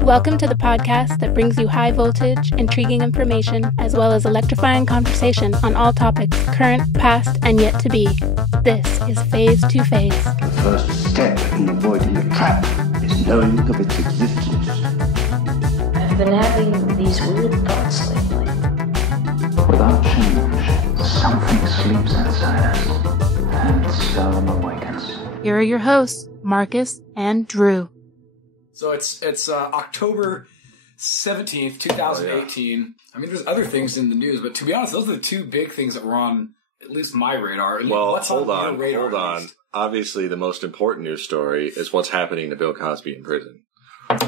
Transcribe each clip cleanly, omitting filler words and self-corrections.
Welcome to the podcast that brings you high voltage, intriguing information, as well as electrifying conversation on all topics, current, past, and yet to be. This is Phase to Phase. The first step in avoiding a trap is knowing of its existence. I've been having these weird thoughts lately. Without change, something sleeps inside us and seldom awakens. Here are your hosts, Marcus and Drew. So it's October 17th, 2018. Oh, yeah. I mean, there's other things in the news, but to be honest, those are the two big things that were on at least my radar. Well, hold on. Obviously, the most important news story is what's happening to Bill Cosby in prison.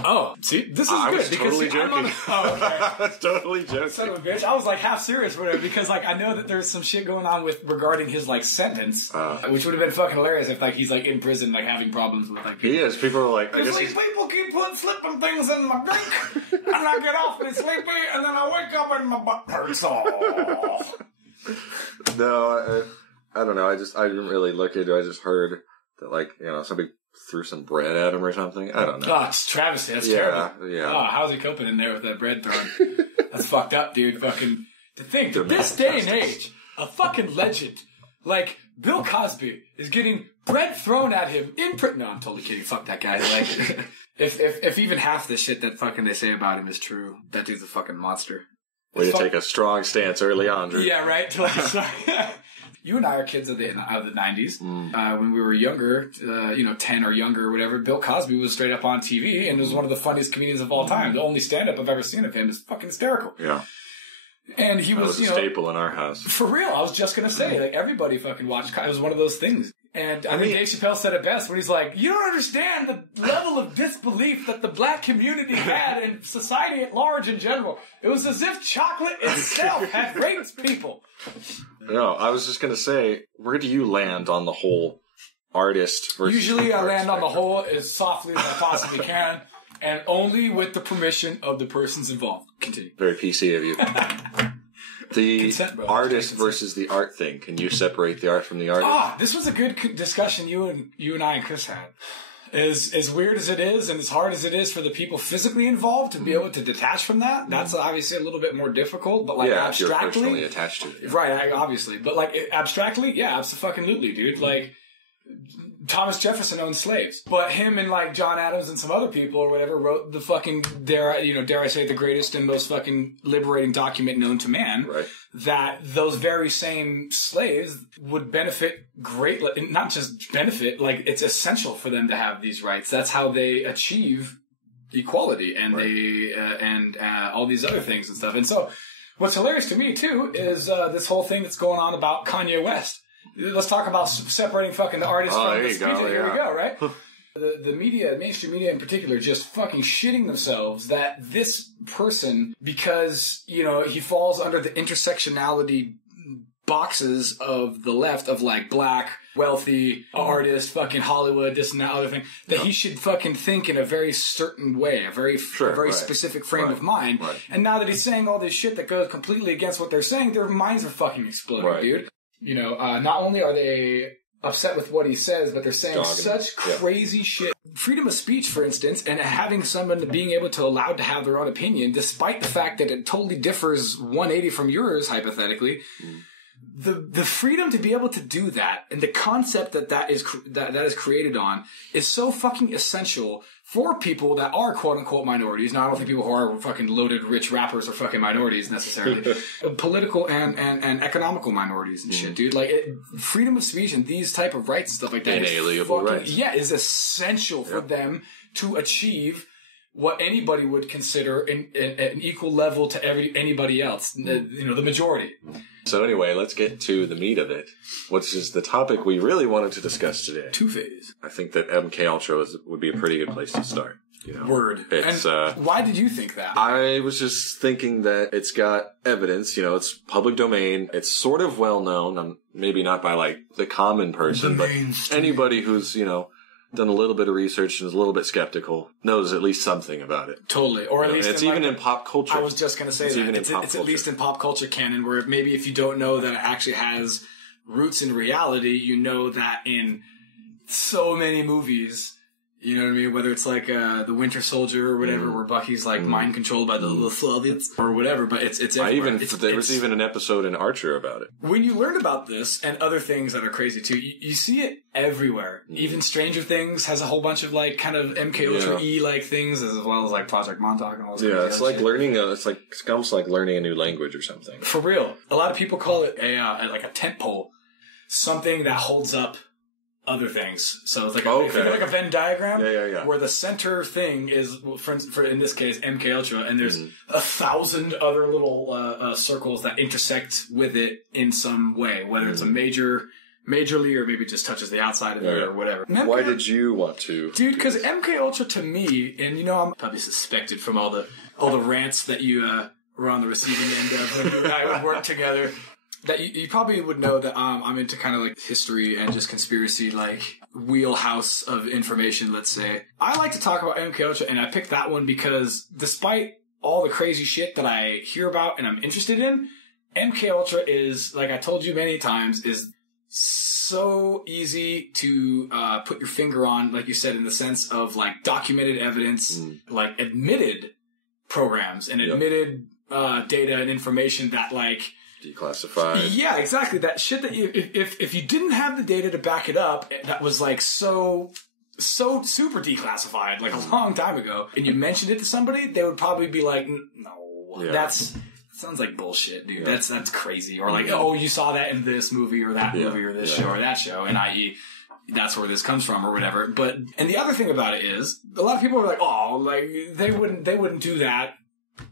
Oh, see, this is good. Because totally joking. Okay. I was totally joking. Son of a bitch. I was like half serious with it because like I know that there's some shit going on regarding his like sentence, which would have been fucking hilarious if like he's like in prison like having problems with like people. He is. People are like, I guess people keep slipping things in my drink, and I get awfully sleepy, and then I wake up and my butt hurts. No, I don't know. I didn't really look into it. I just heard that like somebody threw some bread at him or something. I don't know. Oh, it's travesty. That's terrible. Yeah. Oh, how's he coping in there with that bread thrown? That's fucked up, dude. Fucking to think that this day and age, a fucking legend like Bill Cosby is getting bread thrown at him in prison. No, I'm totally kidding. Fuck that guy. Like, if even half the shit that fucking they say about him is true, that dude's a fucking monster. Way to take a strong stance early on, Drew. Yeah, right. You and I are kids of the 90s. When we were younger, 10 or younger or whatever, Bill Cosby was straight up on TV and was one of the funniest comedians of all time. The only stand-up I've ever seen of him is fucking hysterical. Yeah. And he was a staple in our house. For real. I was just going to say, like, everybody fucking watched. It was one of those things. And I mean, Dave Chappelle said it best when he's like, you don't understand the level of disbelief that the black community had and society at large in general. It was as if chocolate itself had raped people. No, I was just going to say, where do you land on the whole artist versus Usually I land on the whole as softly as I possibly can, and only with the permission of the persons involved. Continue. Very PC of you. The artist versus the art thing. Can you separate the art from the artist? This was a good discussion you and I and Chris had. As weird as it is and as hard as it is for the people physically involved to be able to detach from that, that's obviously a little bit more difficult, but like abstractly. You're personally attached to it. Yeah. Right, obviously. But like abstractly, yeah, absolutely, dude. Like, Thomas Jefferson owned slaves, but him and like John Adams and some other people or whatever wrote the fucking dare I say the greatest and most fucking liberating document known to man. Right. That those very same slaves would benefit greatly, not just benefit, like it's essential for them to have these rights. That's how they achieve equality and all these other things and stuff. And so, what's hilarious to me too is this whole thing that's going on about Kanye West. Let's talk about separating fucking the artist from the music. Here we go, right? The media, mainstream media in particular, just fucking shitting themselves that this person, because, he falls under the intersectionality boxes of the left of like black, wealthy, artist, fucking Hollywood, this and that other thing, that he should fucking think in a very certain way, a very specific frame of mind. Right. And now that he's saying all this shit that goes completely against what they're saying, their minds are fucking exploding, dude. Not only are they upset with what he says, but they're saying such crazy shit. Freedom of speech, for instance, and having someone being able to allow to have their own opinion, despite the fact that it totally differs 180 from yours, hypothetically. The freedom to be able to do that and the concept that is created on is so fucking essential for people that are quote unquote minorities. Now, I don't think people who are fucking loaded rich rappers are fucking minorities necessarily. Political and economical minorities and shit, dude. Like freedom of speech and these type of rights and stuff like that inalienable rights. Yeah, is essential for them to achieve what anybody would consider an equal level to anybody else. The majority. So anyway, let's get to the meat of it, which is the topic we really wanted to discuss today. Two-phase. I think that MK Ultra would be a pretty good place to start. Word. It's, and why did you think that? I was just thinking that it's got evidence, it's public domain. It's sort of well known, maybe not by like the common person, but anybody who's, done a little bit of research and is a little bit skeptical knows at least something about it. Totally. Or at least it's even in pop culture. I was just going to say that. It's at least in pop culture canon where maybe if you don't know that it actually has roots in reality, you know that in so many movies, You know what I mean? Whether it's like the Winter Soldier or whatever, where Bucky's like mind controlled by the little Soviets or whatever. But it's everywhere. There was even an episode in Archer about it. When you learn about this and other things that are crazy too, you see it everywhere. Even Stranger Things has a whole bunch of like kind of MK Ultra E like things, as well as like Project Montauk and all this. Yeah, it's like learning. It's almost like learning a new language or something. For real, a lot of people call it like a tent pole, something that holds up other things. So it's like like a Venn diagram where the center thing is, for in this case, MK Ultra, and there's 1,000 other little circles that intersect with it in some way, whether it's a majorly or maybe just touches the outside of it or whatever. Why did you want to? Dude, because MK Ultra to me, and I'm probably suspected from all the rants that you were on the receiving end of when you and I would work together, that you probably would know that I'm into kind of like history and just conspiracy, like wheelhouse of information, let's say. I like to talk about MK Ultra, and I picked that one because despite all the crazy shit that I hear about and I'm interested in, MK Ultra is, like I told you many times, is so easy to put your finger on, like you said, in the sense of like documented evidence, like admitted programs and admitted data and information that like declassified. Yeah, exactly. That shit that if you didn't have the data to back it up, that was like so super declassified, like a long time ago, and you mentioned it to somebody, they would probably be like, no, that sounds like bullshit, dude. That's crazy. Or like, oh, you saw that in this movie or that movie or this show or that show, and i.e., that's where this comes from or whatever. But, and the other thing about it is, a lot of people are like, oh, like, they wouldn't do that.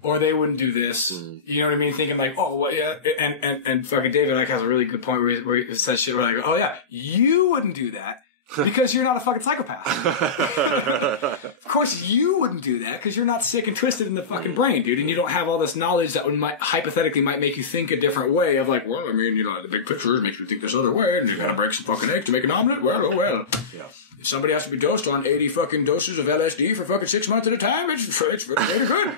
Or they wouldn't do this. You know what I mean? Thinking like, oh, well, yeah. And fucking David like has a really good point where he says shit where like, oh yeah, you wouldn't do that because you're not a fucking psychopath. Of course you wouldn't do that because you're not sick and twisted in the fucking brain, dude. And you don't have all this knowledge that hypothetically might make you think a different way of like, well, I mean, the big picture makes you think this other way, and you gotta break some fucking eggs to make an omelet. Well. Yeah. If somebody has to be dosed on 80 fucking doses of LSD for fucking 6 months at a time, it's very good.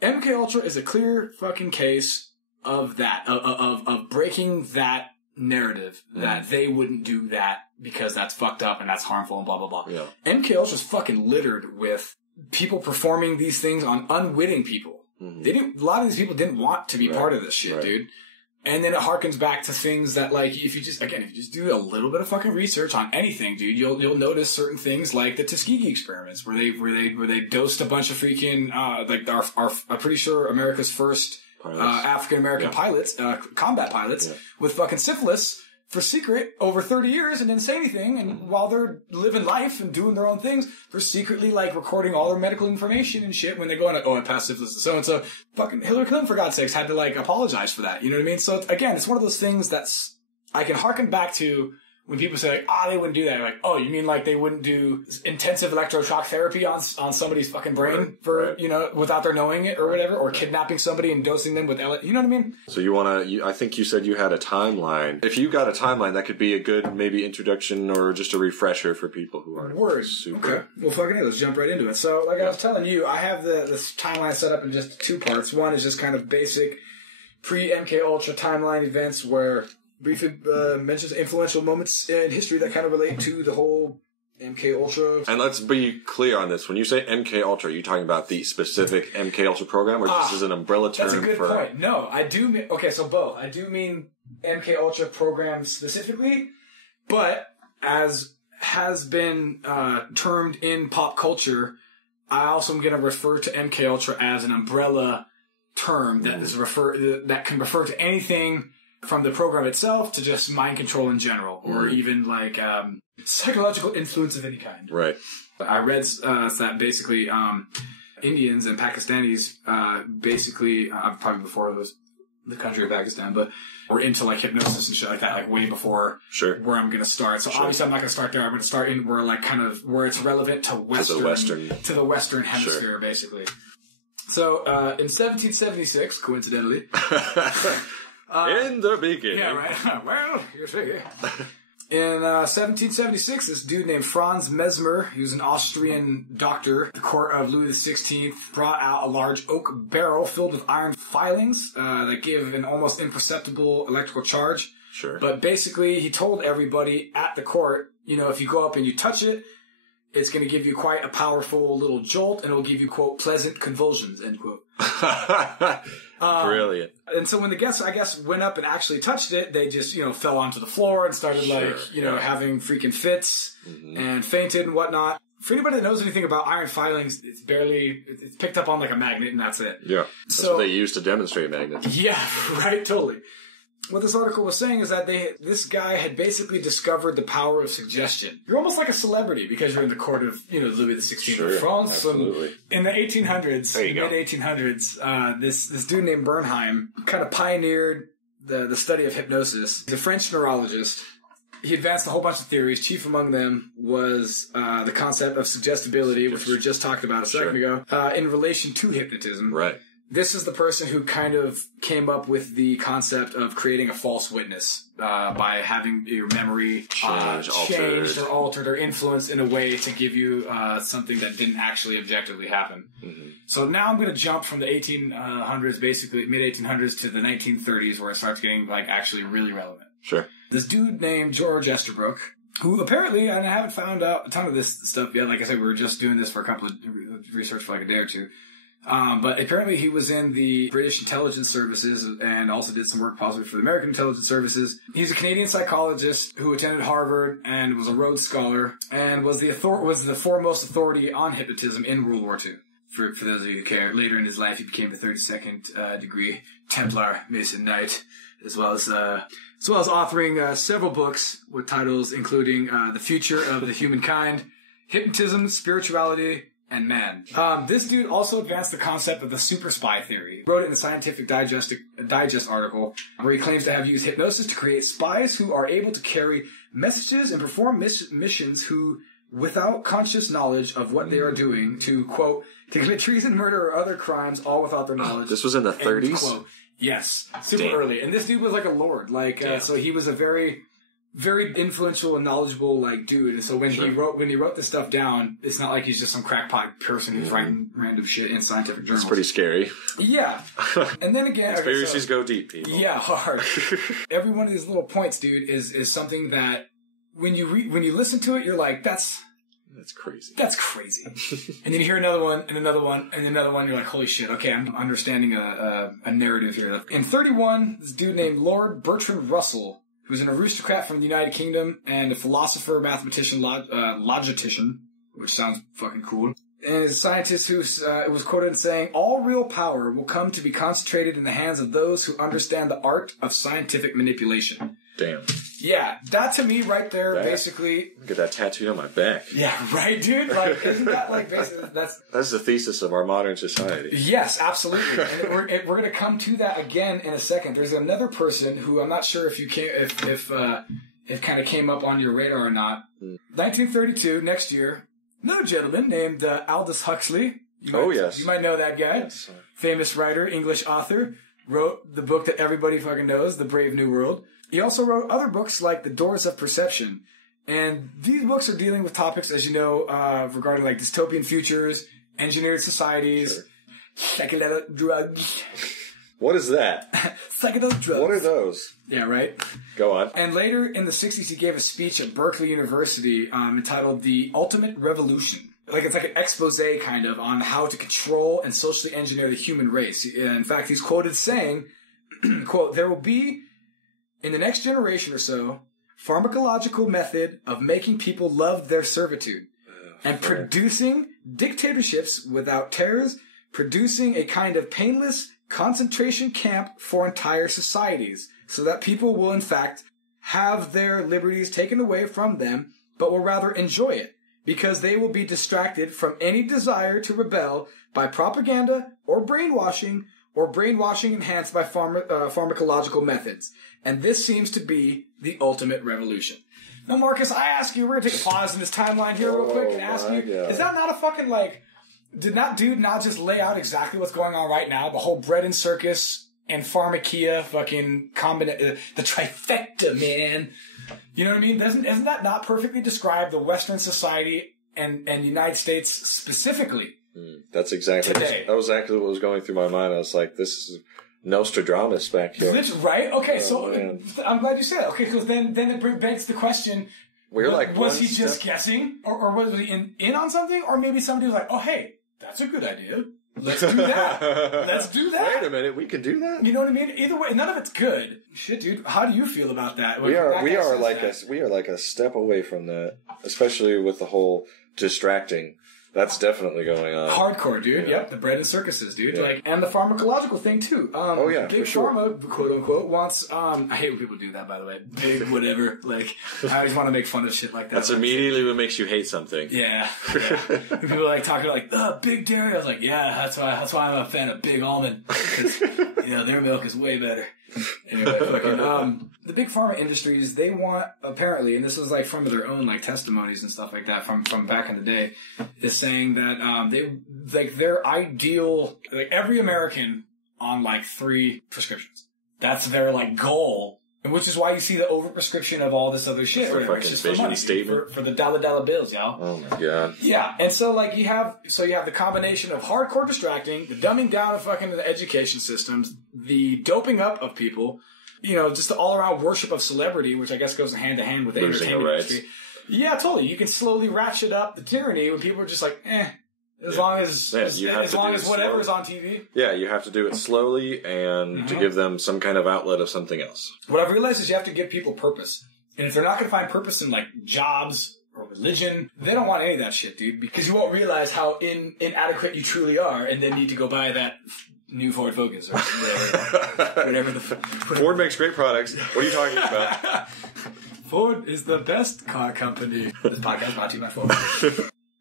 MK Ultra is a clear fucking case of that, of breaking that narrative that they wouldn't do that because that's fucked up and that's harmful and blah, blah, blah. Yeah. MK Ultra's fucking littered with people performing these things on unwitting people. A lot of these people didn't want to be part of this shit, dude. And then it harkens back to things that, like, if you just do a little bit of fucking research on anything, dude, you'll notice certain things like the Tuskegee experiments, where they dosed a bunch of freaking, I'm pretty sure America's first African American pilots, combat pilots, with fucking syphilis for secret over 30 years and didn't say anything. And while they're living life and doing their own things, they're secretly like recording all their medical information and shit when they go on, I passed syphilis to so-and-so. Fucking Hillary Clinton, for God's sakes, had to like apologize for that. You know what I mean? So again, it's one of those things I can harken back to when people say like, they wouldn't do that. Like, oh, you mean like they wouldn't do intensive electroshock therapy on somebody's fucking brain for, without their knowing it or whatever, or kidnapping somebody and dosing them with you know what I mean? So I think you said you had a timeline. If you got a timeline, that could be a good maybe introduction or just a refresher for people who aren't super. Okay. Well, fucking let's jump right into it. So, like I was telling you, I have this timeline set up in just 2 parts. One is just kind of basic pre-MK Ultra timeline events where briefly mentions influential moments in history that kind of relate to the whole MK Ultra. And let's be clear on this. When you say MK Ultra, are you talking about the specific MK Ultra program, or this is an umbrella term? That's a good for point. No, I do mean... Okay, so both. I do mean MK Ultra program specifically, but as has been termed in pop culture, I also am going to refer to MK Ultra as an umbrella term that can refer to anything from the program itself to just mind control in general, or even like psychological influence of any kind. Right. I read that basically Indians and Pakistanis basically, probably before it was the country of Pakistan, but were into like hypnosis and shit like that, like way before where I'm going to start. So obviously I'm not going to start there. I'm going to start in where like kind of where it's relevant to the Western hemisphere, basically. So in 1776, coincidentally. In the beginning. Yeah, right. Well, you're tricky. In 1776, this dude named Franz Mesmer, he was an Austrian doctor, the court of Louis XVI, brought out a large oak barrel filled with iron filings that give an almost imperceptible electrical charge. Sure. But basically, he told everybody at the court, if you go up and you touch it, It's going to give you quite a powerful little jolt, and it will give you, quote, pleasant convulsions, end quote. Brilliant. And so when the guests, I guess, went up and actually touched it, they just, fell onto the floor and started, having freaking fits and fainted and whatnot. For anybody that knows anything about iron filings, it's picked up on like a magnet and that's it. Yeah. That's what they use to demonstrate magnets. Yeah, right, totally. What this article was saying is that this guy had basically discovered the power of suggestion. You're almost like a celebrity because you're in the court of, Louis XVI of France. Absolutely. In the 1800s, mid-1800s, this dude named Bernheim kind of pioneered the study of hypnosis. He's a French neurologist. He advanced a whole bunch of theories. Chief among them was the concept of suggestibility, which we were just talking about a second ago, in relation to hypnotism. Right. This is the person who kind of came up with the concept of creating a false witness by having your memory changed or altered or influenced in a way to give you something that didn't actually objectively happen. Mm-hmm. So now I'm going to jump from the 1800s, basically mid-1800s, to the 1930s, where it starts getting like actually really relevant. Sure. This dude named George Estabrook, who apparently, and I haven't found out a ton of this stuff yet. Like I said, we were just doing this for a couple of research for like a day or two. But apparently he was in the British intelligence services and also did some work possibly for the American intelligence services. He's a Canadian psychologist who attended Harvard and was a Rhodes Scholar and was the foremost authority on hypnotism in World War II. For those of you who care, later in his life he became the 32nd degree Templar Mason Knight, as well as authoring several books with titles including The Future of the Humankind, Hypnotism, Spirituality, and Man. This dude also advanced the concept of the super spy theory. He wrote it in the Scientific Digest article, where he claims to have used hypnosis to create spies who are able to carry messages and perform missions who, without conscious knowledge of what they are doing, to, quote, to commit treason, murder, or other crimes, all without their knowledge. This was in the 30s? Quote. Yes. Super early. And this dude was like a lord. So he was a very, very influential and knowledgeable dude. And so when he wrote this stuff down, it's not like he's just some crackpot person who's writing random shit in scientific journals. It's pretty scary. Yeah. And then again, conspiracies go deep, people. Yeah, hard. Every one of these little points, dude, is something that when you listen to it, you're like, that's crazy. That's crazy. And then you hear another one, and another one, and another one. You're like, holy shit. Okay, I'm understanding a narrative here. In 31, this dude named Lord Bertrand Russell, who's an aristocrat from the United Kingdom and a philosopher, mathematician, logician, which sounds fucking cool. And is a scientist who was quoted as saying, "All real power will come to be concentrated in the hands of those who understand the art of scientific manipulation." Damn. Yeah, that to me right there, basically. Get that tattooed on my back. Yeah, right, dude? Isn't that basically, that's the thesis of our modern society. Yes, absolutely. And we're going to come to that again in a second. There's another person who I'm not sure if it kind of came up on your radar or not. 1932, next year, another gentleman named Aldous Huxley. You might know that guy. Yes. Famous writer, English author, wrote the book that everybody fucking knows, The Brave New World. He also wrote other books like The Doors of Perception. And these books are dealing with topics, as you know, regarding dystopian futures, engineered societies, psychedelic drugs. What is that? Psychedelic drugs. What are those? Yeah, right? Go on. And later in the 60s, he gave a speech at Berkeley University entitled The Ultimate Revolution. It's like an expose kind of on how to control and socially engineer the human race. In fact, he's quoted saying, quote, "There will be, in the next generation or so, pharmacological method of making people love their servitude and producing dictatorships without terrors, producing a kind of painless concentration camp for entire societies so that people will in fact have their liberties taken away from them, but will rather enjoy it because they will be distracted from any desire to rebel by propaganda or brainwashing enhanced by pharmacological methods. And this seems to be the ultimate revolution." Now, Marcus, I ask you, we're going to take a pause in this timeline here real quick and ask you, is that not a fucking, did that dude not just lay out exactly what's going on right now? The whole bread and circus and pharmakia fucking the trifecta, man. You know what I mean? Isn't that not perfectly describe the Western society and the United States specifically? That's exactly that was exactly what was going through my mind. I was like, this is Nostradamus back here. Right? Okay, I'm glad you said that. Okay, because then it begs the question, We're like, was he just guessing, or was he in on something, or maybe somebody was like, "Oh, hey, that's a good idea. Let's do that. Let's do that." Wait a minute, we can do that. You know what I mean? Either way, none of it's good. Shit, dude. How do you feel about that? We are like a step away from that, especially with the whole distracting. That's definitely going on. Hardcore, dude. Yeah. Yep, the bread and circuses, dude. Yeah. Like, and the pharmacological thing too. Big Pharma, quote unquote, wants. I hate when people do that, by the way. Big whatever. Like, I always want to make fun of shit like that. That's immediately what makes you hate something. Yeah. When people are like talking like, big dairy. I was like, yeah, that's why I'm a fan of Big Almond. Because, their milk is way better. Anyway, the big pharma industries, they want, apparently, and this is like from their own like testimonies and stuff like that from back in the day, is saying that they like their ideal, like every American on like 3 prescriptions. That's their like goal, and which is why you see the overprescription of all this other shit. For it's just for money, for the dollar bills, y'all. Oh my god. Yeah, and so like you have the combination of hardcore distracting, the dumbing down of fucking the education systems, the doping up of people, just the all around worship of celebrity, which I guess goes hand to hand with the entertainment industry. Yeah, totally. You can slowly ratchet up the tyranny when people are just like, as long as whatever is on TV. Yeah, you have to do it slowly and to give them some kind of outlet of something else. What I've realized is you have to give people purpose. And if they're not going to find purpose in like jobs or religion, they don't want any of that shit, dude, because you won't realize how inadequate you truly are and then need to go buy that new Ford Focus or whatever Ford makes great products. What are you talking about? Ford is the best car company. This podcast brought to you by Ford.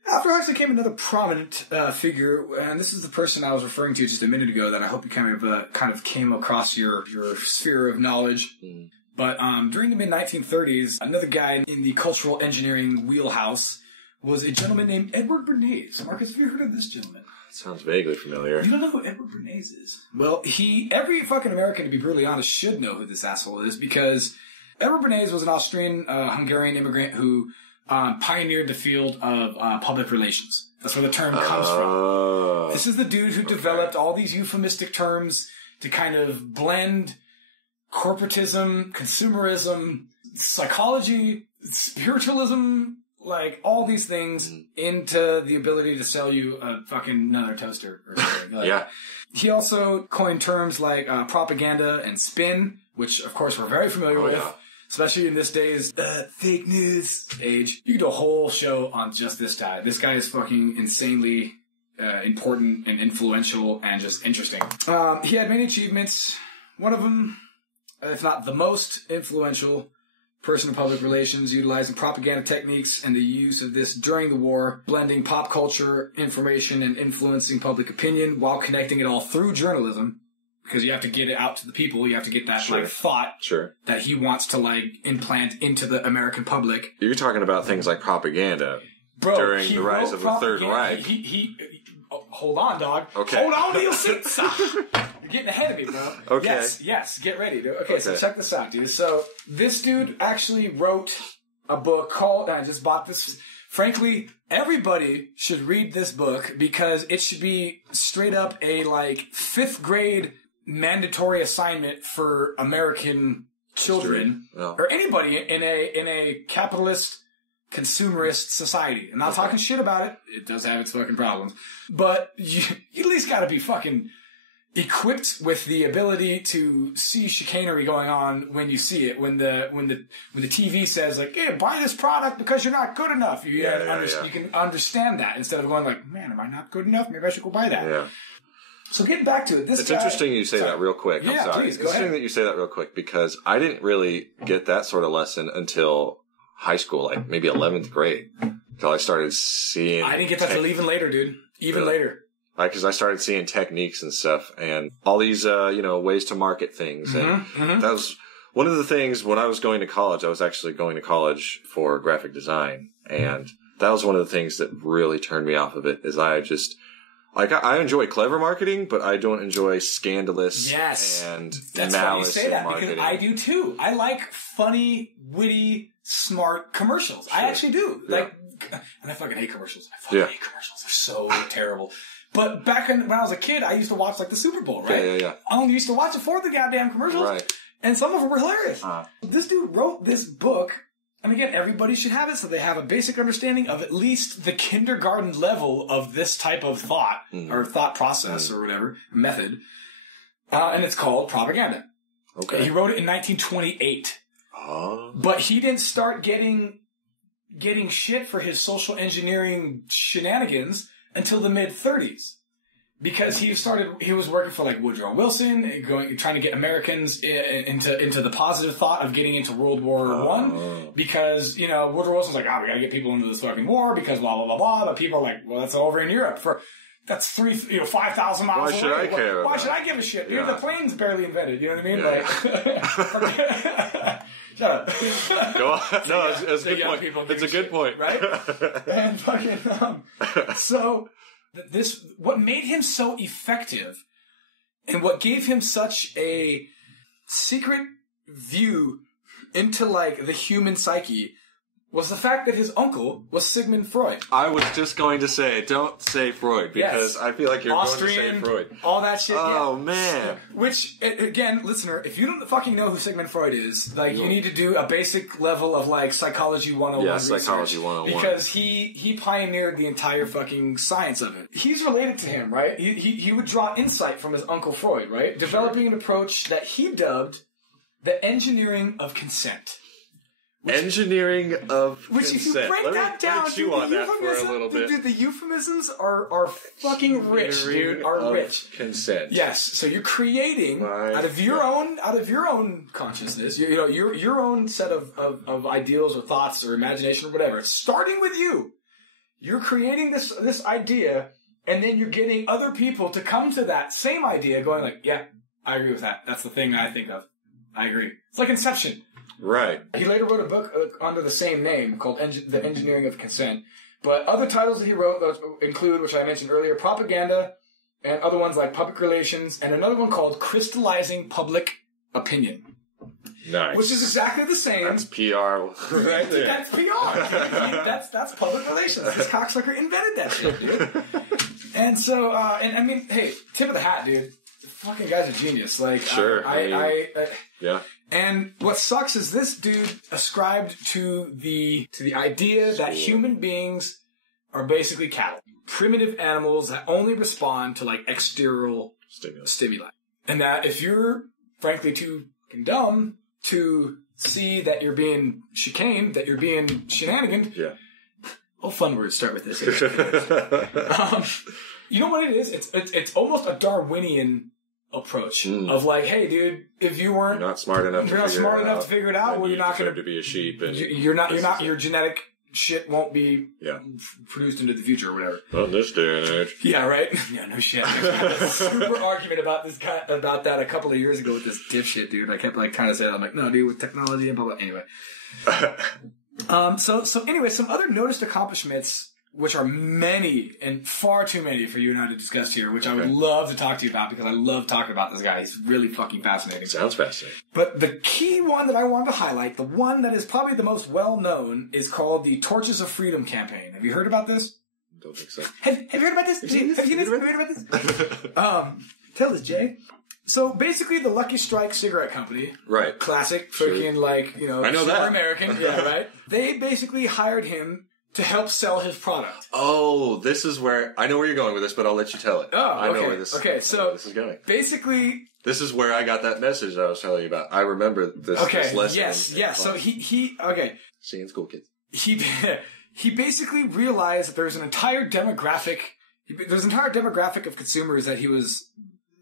After Huxley came another prominent figure, and this is the person I was referring to just a minute ago that I hope you kind of came across your sphere of knowledge. Mm. But during the mid-1930s, another guy in the cultural engineering wheelhouse was a gentleman named Edward Bernays. Marcus, have you heard of this gentleman? Sounds vaguely familiar. You don't know who Edward Bernays is? Well, every fucking American, to be brutally honest, should know who this asshole is, because Edward Bernays was an Austrian, Hungarian immigrant who pioneered the field of public relations. That's where the term comes from. This is the dude who developed all these euphemistic terms to kind of blend corporatism, consumerism, psychology, spiritualism, like all these things into the ability to sell you a fucking another toaster or something. Like, yeah. He also coined terms like propaganda and spin, which of course we're very familiar with. Yeah. Especially in this day's fake news age. You could do a whole show on just this guy. This guy is fucking insanely important and influential and just interesting. He had many achievements. One of them, if not the most influential person in public relations, utilizing propaganda techniques and the use of this during the war, blending pop culture, information, and influencing public opinion while connecting it all through journalism. Because you have to get it out to the people. You have to get that thought that he wants to implant into the American public. You're talking about things like propaganda during the rise of the Third Reich. Hold on, dog. Okay. Hold on to your seats. You're getting ahead of me, bro. Okay. Yes. Get ready, dude. Okay, so check this out, dude. So this dude actually wrote a book called, and I just bought this. Frankly, everybody should read this book because it should be straight up a 5th grade mandatory assignment for American children or anybody in a capitalist consumerist society. I'm not talking shit about it. It does have its fucking problems, but you at least got to be fucking equipped with the ability to see chicanery going on when you see it. When the TV says "Hey, buy this product because you're not good enough," you can understand that instead of going "Man, am I not good enough? Maybe I should go buy that." Yeah. So getting back to it, it's interesting you say that real quick. Yeah, I'm sorry. Please, it's interesting that you say that real quick because I didn't really get that sort of lesson until high school, maybe 11th grade, until I started seeing. I didn't get that till even later, dude. Even later. Because I started seeing techniques and stuff and all these, ways to market things. And that was one of the things when I was going to college. I was actually going to college for graphic design. And that was one of the things that really turned me off of it is I just... I enjoy clever marketing, but I don't enjoy scandalous and That's malice funny you say that marketing. Because I do too. I like funny, witty, smart commercials. Sure. I actually do. Yeah. And I fucking hate commercials. I fucking hate commercials. They're so terrible. But back when I was a kid, I used to watch the Super Bowl, right? Yeah. I only used to watch it for the goddamn commercials. Right. And some of them were hilarious. This dude wrote this book And again, everybody should have it so they have a basic understanding of at least the kindergarten level of this type of thought or thought process or whatever, method. And it's called propaganda. Okay. He wrote it in 1928. Oh. But he didn't start getting shit for his social engineering shenanigans until the mid-30s. Because he was working for like Woodrow Wilson, trying to get Americans into the positive thought of getting into World War I. Because, Woodrow Wilson's like, we gotta get people into this fucking war because blah, blah, blah, blah. But people are like, well, that's over in Europe that's 5,000 miles away. Why should I care? Why should I give a shit? Dude, the plane's barely invented. You know what I mean? Yeah. Shut up. Go on. No, it's a good point. It's a good point. Right? And fucking, what made him so effective and what gave him such a secret view into like the human psyche was the fact that his uncle was Sigmund Freud. I was just going to say, don't say Freud, because I feel like you're Austrian, going to say Freud. All that shit. Oh, man. Which, again, listener, if you don't fucking know who Sigmund Freud is, like, you need to do a basic level of, like, Psychology 101 research. Psychology 101. Because he pioneered the entire fucking science of it. He's related to him, right? He would draw insight from his uncle Freud, right? Developing an approach that he dubbed the engineering of consent. Engineering of Which, consent. if you break that down, chew on that for a little bit. Dude, the euphemisms are fucking rich, dude. Are rich. Consent. Yes. So you're creating out of your own consciousness, your own set of ideals or thoughts or imagination or whatever. Starting with you, you're creating this idea, and then you're getting other people to come to that same idea, going like, yeah, I agree with that. That's the thing I think of. I agree. It's like Inception. Right. He later wrote a book under the same name called The Engineering of Consent. But other titles that he wrote include, which I mentioned earlier, Propaganda, and other ones like Public Relations, and another one called Crystallizing Public Opinion. Nice. Which is exactly the same. That's PR. Right? That's PR. That's public relations. This cocksucker invented that shit, dude. And so, and I mean, hey, tip of the hat, dude. The fucking guy's a genius. Like, sure. Yeah. And what sucks is this dude ascribed to the idea that human beings are basically cattle. Primitive animals that only respond to like external stimuli. And that if you're frankly too dumb to see that you're being chicaned, that you're being shenaniganed. Yeah. Oh, fun words start with this. You know what it is? It's almost a Darwinian approach of like, hey, dude, if you weren't not smart enough to figure it out, well, you're not going to be a sheep, and your genetic shit won't be produced into the future or whatever. Well, this day and age. Yeah, right. Yeah, no shit. I had a super argument about that a couple of years ago with this dipshit dude. I kept like trying to say that. I'm like, no, dude, with technology and blah blah. Anyway, so anyway, some other noticed accomplishments, which are many and far too many for you and I to discuss here, which I would love to talk to you about because I love talking about this guy. He's really fucking fascinating. Sounds fascinating. But the key one that I wanted to highlight, the one that is probably the most well known, is called the Torches of Freedom campaign. Have you heard about this? Don't think so. Have you heard about this? Have you heard about this? Tell us, Jay. So basically, the Lucky Strike cigarette company, right? Classic, freaking I know that American, yeah, right. They basically hired him to help sell his product. Oh, this is where I know where you're going with this, but I'll let you tell it. Oh, okay. I know where this is going. Basically, this is where I got that message that I was telling you about. I remember this. Okay. This lesson. Yes. So he. Seeing school kids. He basically realized that there's an entire demographic. There's an entire demographic of consumers that he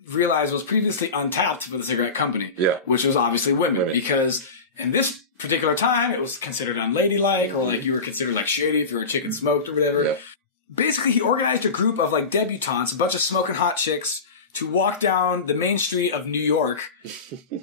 realized was previously untapped for the cigarette company. Yeah. Which was obviously women. Because in this particular time, it was considered unladylike, or like you were considered like shady if you were a chick and smoked or whatever. Yeah. Basically, he organized a group of like debutantes, a bunch of smoking hot chicks, to walk down the main street of New York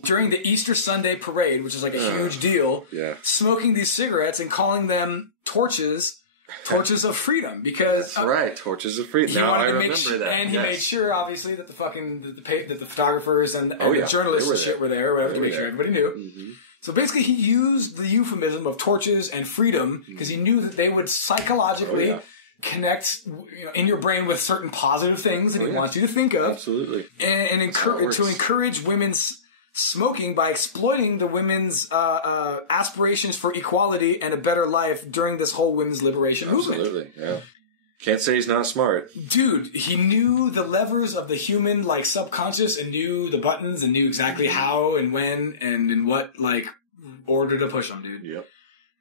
during the Easter Sunday parade, which is like a huge deal, smoking these cigarettes and calling them torches of freedom, because that's right, torches of freedom. Now I remember that, and he made sure, obviously, that the photographers and the journalists and shit were there, whatever, to make sure everybody knew. Mm-hmm. So basically, he used the euphemism of torches and freedom because he knew that they would psychologically connect in your brain with certain positive things that he wants you to think of. Absolutely. And to encourage women's smoking by exploiting the women's aspirations for equality and a better life during this whole women's liberation movement. Absolutely, yeah. Can't say he's not smart. Dude, he knew the levers of the human, like, subconscious and knew the buttons and knew exactly how and when and in what, like, order to push them, dude. Yep.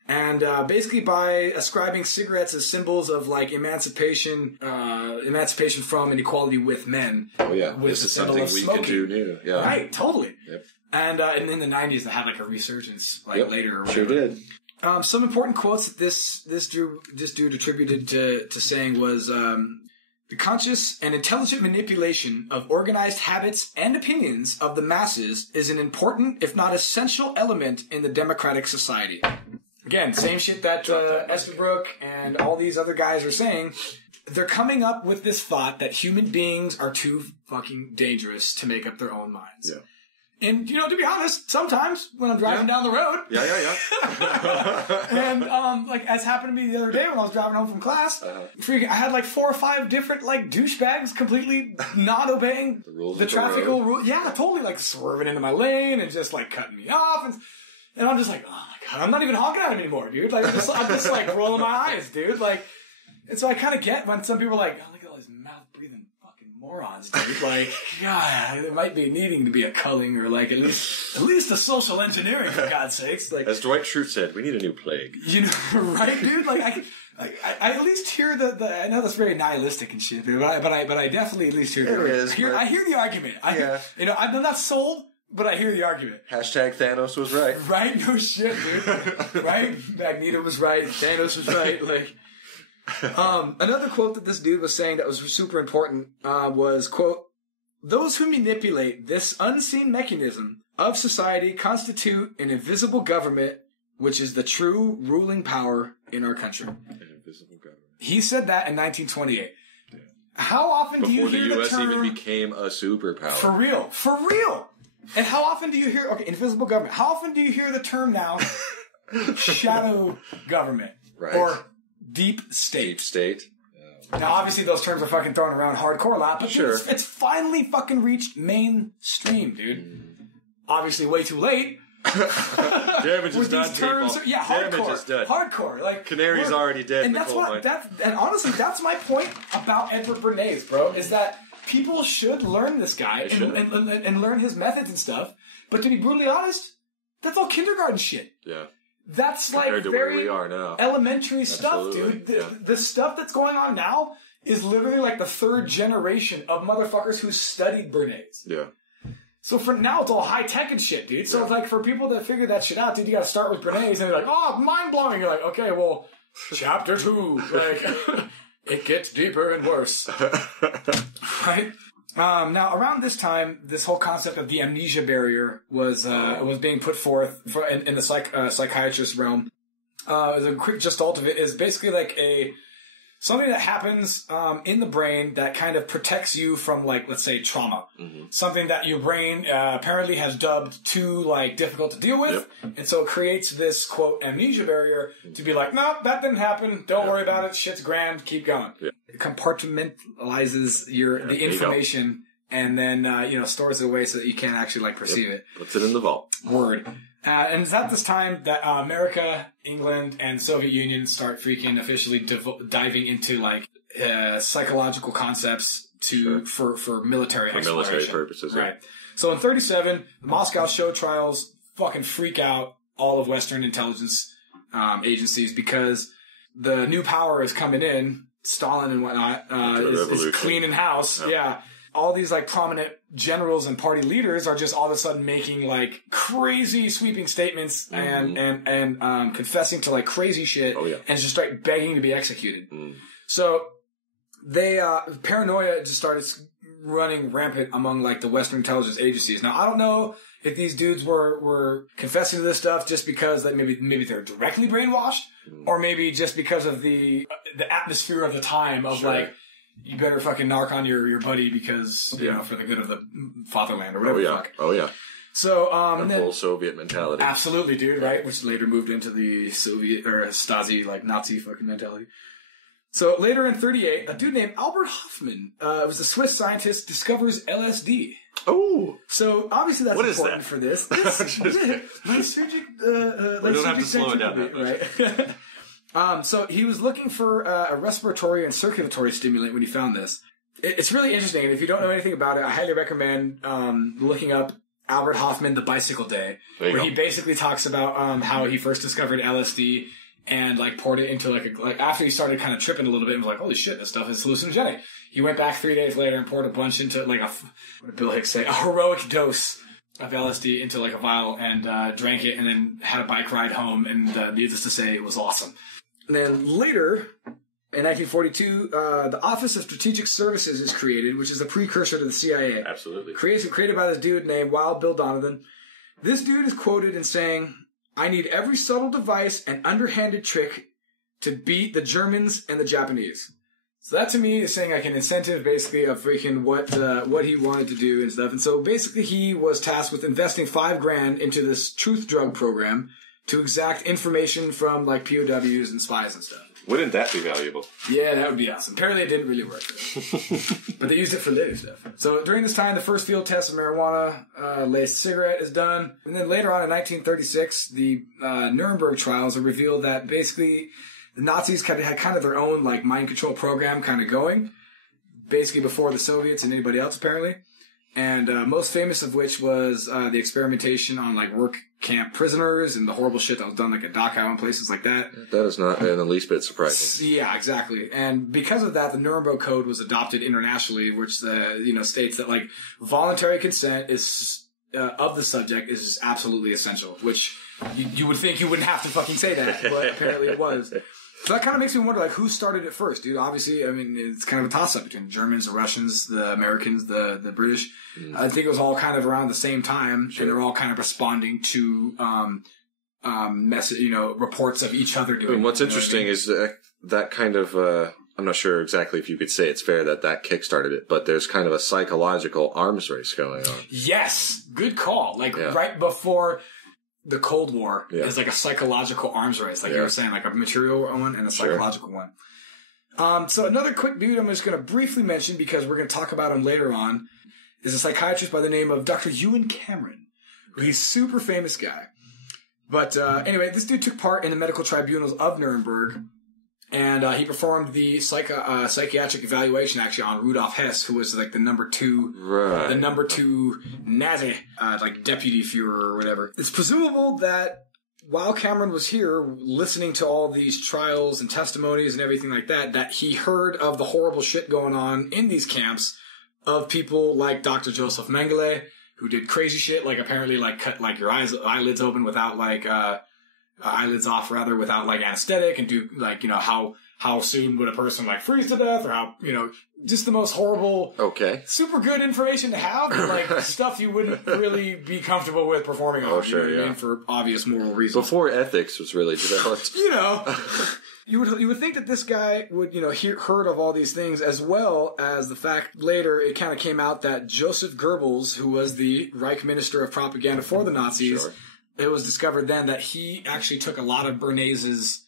And basically by ascribing cigarettes as symbols of, like, emancipation from and equality with men. Oh, yeah. With This is something we can do new. Yeah. Right, totally. Yep. And in the 90s, they had, like, a resurgence, like, later. Or sure did. Some important quotes that this dude attributed to saying was, the conscious and intelligent manipulation of organized habits and opinions of the masses is an important, if not essential, element in the democratic society. Again, same shit that Estabrook and all these other guys are saying. They're coming up with this thought that human beings are too fucking dangerous to make up their own minds. Yeah. And, you know, to be honest, sometimes when I'm driving down the road. Yeah. And, like, as happened to me the other day when I was driving home from class, I had like 4 or 5 different, like, douchebags completely not obeying the traffic rule. Yeah, totally, like, swerving into my lane and just, like, cutting me off. And I'm just like, oh my God, I'm not even honking at him anymore, dude. Like, I'm just like, rolling my eyes, dude. Like, and so I kind of get when some people are like, oh, look at all these mouth-breathing morons, dude. Like, God, there might be needing to be a culling or like at least a social engineering, for God's sakes. Like, as Dwight Schrute said, we need a new plague. You know, right, dude? Like, I at least hear the. I know that's very nihilistic and shit, but I definitely at least hear. I hear the argument. You know, I'm not sold, but I hear the argument. Hashtag Thanos was right. Right? No shit, dude. Right? Magneto was right. Thanos was right. Like. Another quote that this dude was saying that was super important was, quote, "Those who manipulate this unseen mechanism of society constitute an invisible government, which is the true ruling power in our country." An invisible government. He said that in 1928. Yeah. How often do you hear the term... Before the U.S. even became a superpower. For real. And how often do you hear... Okay, invisible government. How often do you hear the term now, shadow government? Right. Or... deep state. Deep state. Now, obviously, those terms are fucking thrown around hardcore a lot, but sure. It's finally fucking reached mainstream, dude. Obviously, way too late. Damage is done, terms, people. Yeah, hardcore. Damage is done. Hardcore. Like, Canary's already dead. And that's what. And honestly, that's my point about Edward Bernays, bro. Is that people should learn this guy and learn his methods and stuff. But to be brutally honest, that's all kindergarten shit. Yeah. That's compared like to very where we are now. Elementary stuff, Absolutely. dude. The stuff that's going on now is literally like the 3rd generation of motherfuckers who studied Bernays. Yeah. So for now, it's all high tech and shit, dude. So it's like for people that figure that shit out, dude, you got to start with Bernays, and they're like, "Oh, mind blowing." You're like, "Okay, well, chapter 2, like it gets deeper and worse." Right. Now, around this time, this whole concept of the amnesia barrier was being put forth in the psychiatrist realm. The quick gestalt of it is basically like something that happens in the brain that kind of protects you from, like, let's say, trauma. Mm-hmm. Something that your brain apparently has dubbed too, like, difficult to deal with. Yep. And so it creates this, quote, amnesia barrier to be like, "No, that didn't happen. Don't worry about it. Shit's grand. Keep going." Yep. It compartmentalizes the information and then, stores it away so that you can't actually, like, perceive it. Puts it in the vault. Word. And it's at this time that America, England, and Soviet Union start freaking officially diving into, like, psychological concepts for military exploration. Military purposes, right? So in 1937, the Moscow show trials fucking freak out all of Western intelligence agencies because the new power is coming in. Stalin and whatnot is cleaning house. Yeah. All these, like, prominent generals and party leaders are just all of a sudden making, like, crazy sweeping statements and confessing to, like, crazy shit and just like begging to be executed. So they paranoia just started running rampant among, like, the Western intelligence agencies. Now, I don't know if these dudes were confessing to this stuff just because that maybe they're directly brainwashed, or maybe just because of the atmosphere of the time of like, you better fucking narc on your buddy because, you know, for the good of the fatherland or whatever the fuck. Oh, yeah. So, the whole Soviet mentality. Absolutely, dude, right? Which later moved into the Soviet, or Stasi, like, Nazi fucking mentality. So later in 38, a dude named Albert Hofmann, was a Swiss scientist, discovers LSD. Oh. So obviously that's important for this. Lysergic, we don't have to slow it down that much. Right? So he was looking for a respiratory and circulatory stimulant when he found this. It's really interesting, and if you don't know anything about it, I highly recommend looking up Albert Hofmann, The Bicycle Day, where he basically talks about how he first discovered LSD and like poured it into like after he started kind of tripping a little bit and was like, holy shit, this stuff is hallucinogenic. He went back 3 days later and poured a bunch into like what did Bill Hicks say? A heroic dose of LSD into like a vial and drank it and then had a bike ride home, and needless to say, it was awesome. And then later, in 1942, the Office of Strategic Services is created, which is a precursor to the CIA. Absolutely. Created by this dude named Wild Bill Donovan. This dude is quoted in saying, I need every subtle device and underhanded trick to beat the Germans and the Japanese. So that to me is saying like an incentive basically of freaking what he wanted to do and stuff. And so basically he was tasked with investing $5,000 into this truth drug program to exact information from like POWs and spies and stuff. Wouldn't that be valuable? Yeah, that would be awesome. Apparently it didn't really work. But they used it for later stuff. So during this time, the first field test of marijuana-laced cigarette is done. And then later on in 1936, the Nuremberg trials are revealed that basically the Nazis had kind of their own like mind control program kind of going. Basically before the Soviets and anybody else apparently. And most famous of which was the experimentation on like work camp prisoners and the horrible shit that was done like at Dachau and places like that. That is not in the least bit surprising. Yeah, exactly. And because of that, the Nuremberg Code was adopted internationally, which states that like voluntary consent is of the subject is absolutely essential. Which you would think you wouldn't have to fucking say that, but apparently it was. So that kind of makes me wonder, like, who started it first, dude? Obviously, I mean, it's kind of a toss-up between the Germans, the Russians, the Americans, the British. I think it was all kind of around the same time, and they're all kind of responding to reports of each other doing. And what's interesting is that kind of I'm not sure exactly if you could say it's fair that kick-started it, but there's kind of a psychological arms race going on. Yes, good call. Like right before the Cold War is like a psychological arms race, like you were saying, like a material one and a psychological one. So another quick dude I'm just going to briefly mention because we're going to talk about him later on is a psychiatrist by the name of Dr. Ewen Cameron. He's a super famous guy. But anyway, this dude took part in the medical tribunals of Nuremberg, and he performed the psychiatric evaluation actually on Rudolf Hess, who was like the number two Nazi, like deputy Führer or whatever. It's presumable that while Cameron was here listening to all these trials and testimonies and everything like that, that he heard of the horrible shit going on in these camps of people like Dr. Joseph Mengele, who did crazy shit, like apparently like cut like your eyelids open without like eyelids off rather without like anesthetic, and do like, you know, how soon would a person like freeze to death, or how, you know, just the most horrible, super good information to have, but like stuff you wouldn't really be comfortable with performing on, for obvious moral reasons. Before ethics was really developed. You know, you would think that this guy would, you know, heard of all these things, as well as the fact later it kind of came out that Joseph Goebbels, who was the Reich Minister of Propaganda for the Nazis, it was discovered then that he actually took a lot of Bernays'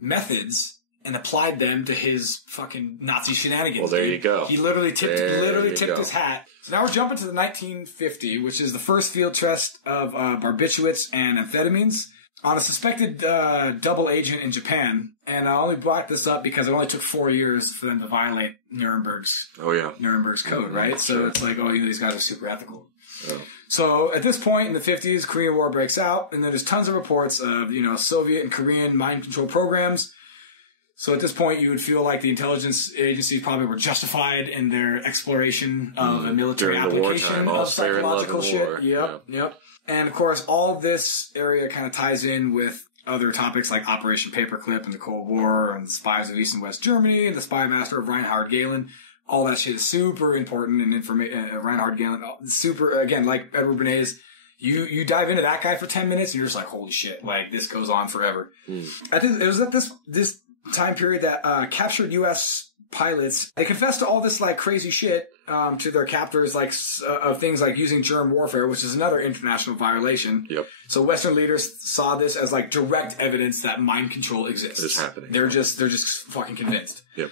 methods and applied them to his fucking Nazi shenanigans. Well, there you go. He literally tipped his hat. So now we're jumping to the 1950, which is the first field test of barbiturates and amphetamines on a suspected double agent in Japan. And I only brought this up because it only took 4 years for them to violate Nuremberg's code, right? So it's like, oh, you know, these guys are super ethical. Oh. So at this point in the 50s, Korean War breaks out, and then there's tons of reports of, you know, Soviet and Korean mind control programs. So at this point, you would feel like the intelligence agencies probably were justified in their exploration of a military application of psychological shit. Yep. And of course, all of this area kind of ties in with other topics like Operation Paperclip and the Cold War and the spies of East and West Germany and the spy master of Reinhard Gehlen. All that shit is super important, and Reinhard Gehlen, super, again, like Edward Bernays, you dive into that guy for 10 minutes and you're just like, holy shit, like this goes on forever. I think it was at this time period that captured U.S. pilots, they confessed to all this like crazy shit to their captors of things like using germ warfare, which is another international violation. Yep. So Western leaders saw this as like direct evidence that mind control exists. It's happening. They're just fucking convinced. Yep.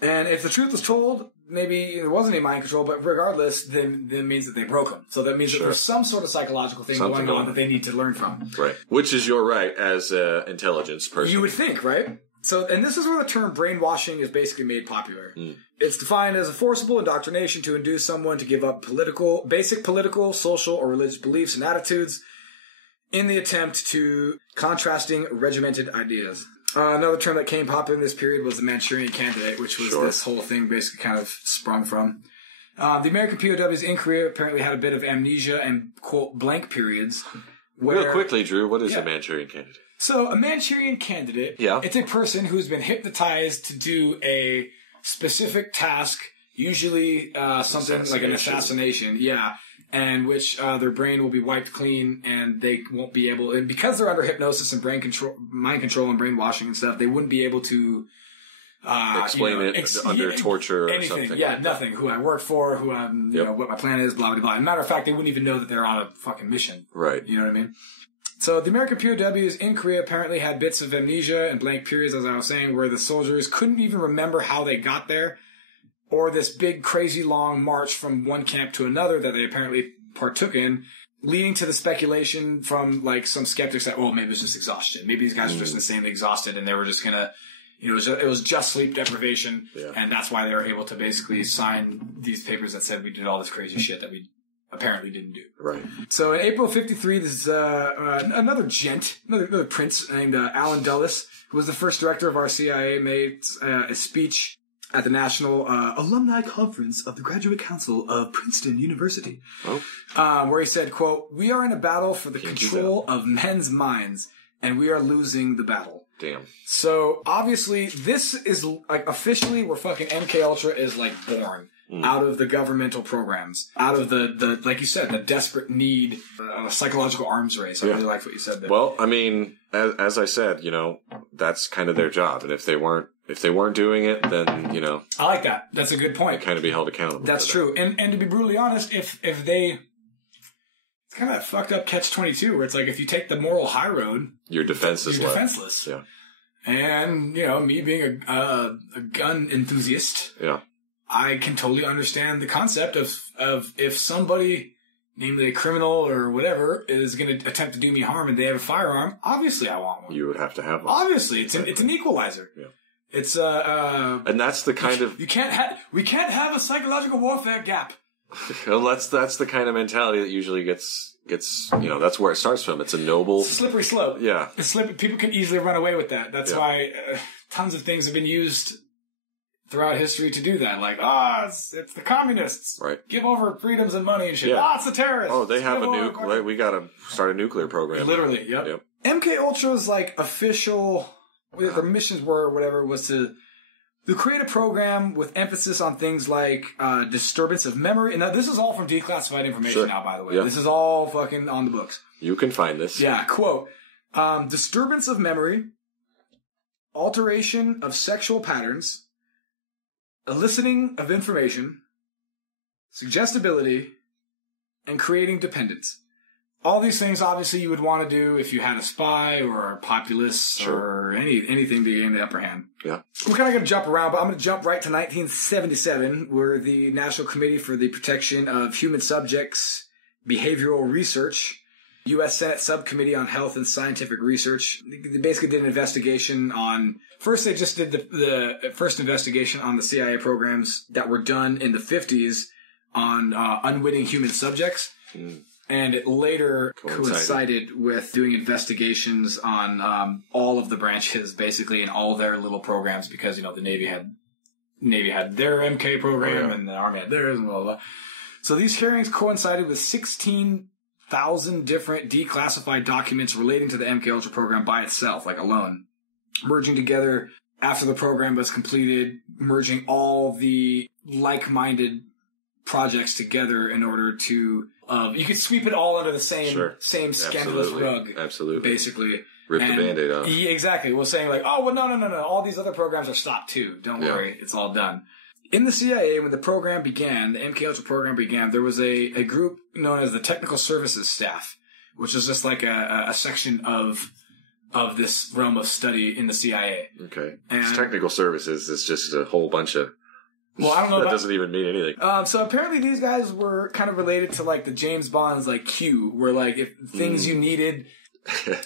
And if the truth was told, maybe there wasn't any mind control, but regardless, then it means that they broke them. So that means that there's some sort of psychological thing going on that they need to learn from. Right. Which is your right as an intelligence person. You would think, right? So, and this is where the term brainwashing is basically made popular. It's defined as a forcible indoctrination to induce someone to give up basic political, social, or religious beliefs and attitudes in the attempt to contrasting regimented ideas. Another term that came popular in this period was the Manchurian Candidate, which was this whole thing basically kind of sprung from. The American POWs in Korea apparently had a bit of amnesia and, quote, blank periods. Real quickly, Drew, what is a Manchurian Candidate? So, a Manchurian Candidate, it's a person who's been hypnotized to do a specific task, usually something like an assassination, and which their brain will be wiped clean and they won't be able, and because they're under hypnosis and mind control and brainwashing and stuff, they wouldn't be able to explain it under torture or something. Yeah, nothing. Who I work for, who I'm, what my plan is, blah, blah, blah. Matter of fact, they wouldn't even know that they're on a fucking mission. Right. You know what I mean? So the American POWs in Korea apparently had bits of amnesia and blank periods, as I was saying, where the soldiers couldn't even remember how they got there, or this big, crazy long march from one camp to another that they apparently partook in, leading to the speculation from like some skeptics that, maybe it's just exhaustion. Maybe these guys are just insanely exhausted and they were just gonna, it was just sleep deprivation, and that's why they were able to basically sign these papers that said we did all this crazy shit that we apparently didn't do. Right. So in April 1953, this is another prince named Allen Dulles, who was the first director of our CIA, made a speech at the National Alumni Conference of the Graduate Council of Princeton University, where he said, quote, "We are in a battle for the control of men's minds, and we are losing the battle." Damn. So obviously, this is like officially where fucking MK Ultra is like born. Out of the governmental programs, out of the like you said, the desperate need, a psychological arms race. I really liked what you said there. Well, I mean, as I said, that's kind of their job, and if they weren't doing it, then I like that. That's a good point. They kind of be held accountable. That's true. And to be brutally honest, if they, it's kind of that fucked up catch-22 where it's like if you take the moral high road, you're defenseless. You're defenseless. Yeah. And me being a gun enthusiast. Yeah. I can totally understand the concept of if somebody, namely a criminal or whatever, is going to attempt to do me harm and they have a firearm, obviously I want one. You would have to have one. Obviously, it's an equalizer. Yeah. It's and that's the kind of we can't have a psychological warfare gap. Well, that's the kind of mentality that usually gets that's where it starts from. It's a noble, it's a slippery slope. Yeah, it's slippery. People can easily run away with that. That's why tons of things have been used throughout history to do that. Like, it's the communists. Right. Give over freedoms and money and shit. It's the terrorists. Oh, they have a nuke. Right? We got to start a nuclear program. Literally, yep. MK Ultra's like official, their missions were, or whatever, was to create a program with emphasis on things like disturbance of memory. And now this is all from declassified information now, by the way. Yeah. This is all fucking on the books. You can find this. Yeah, quote, disturbance of memory, alteration of sexual patterns, eliciting of information, suggestibility, and creating dependence. All these things, obviously, you would want to do if you had a spy or a populace or anything to gain the upper hand. Yeah. We're kind of going to jump around, but I'm going to jump right to 1977, where the National Committee for the Protection of Human Subjects Behavioral Research, U.S. Senate Subcommittee on Health and Scientific Research, they basically did an investigation on... First, they just did the first investigation on the CIA programs that were done in the 50s on unwitting human subjects. And it later coincided with doing investigations on all of the branches, basically, in all their little programs, because, the Navy had their MK program and the Army had theirs and blah, blah, blah. So these hearings coincided with 16,000 different declassified documents relating to the MK Ultra program by itself, like alone. Merging together after the program was completed, merging all the like-minded projects together in order to, you could sweep it all under the same scandalous rug. Absolutely. Basically. Rip the Band-Aid off. Yeah, exactly. We're saying like, no. All these other programs are stopped too. Don't worry. It's all done. In the CIA, when the program began, the MK Ultra program began, there was a group known as the Technical Services Staff, which is just like a section of this realm of study in the CIA. Okay. And Technical services is just a whole bunch of... Well, I don't know. That doesn't even mean anything. So apparently these guys were kind of related to like the James Bond's like Q, where like if things you needed,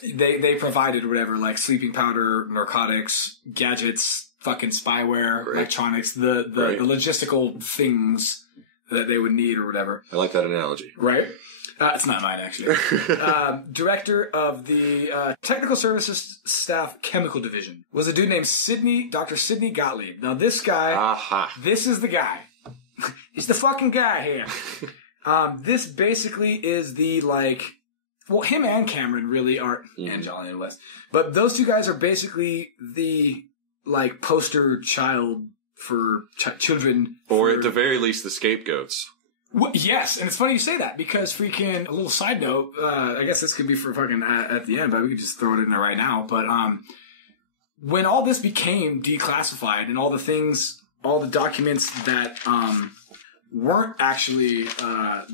they provided whatever, like sleeping powder, narcotics, gadgets, fucking spyware, electronics, the logistical things that they would need or whatever. I like that analogy. Right? It's not mine, actually. Director of the Technical Services Staff Chemical Division was a dude named Dr. Sidney Gottlieb. Now, this guy, this is the guy. He's the fucking guy here. This basically is the, like, well, him and Cameron really are, and Johnny and West, but those two guys are basically the, like, poster child for children. Or at the very least, the scapegoats. Well, yes, and it's funny you say that because freaking a little side note. I guess this could be for fucking at the end, but we could just throw it in there right now. But when all this became declassified and all the documents that weren't actually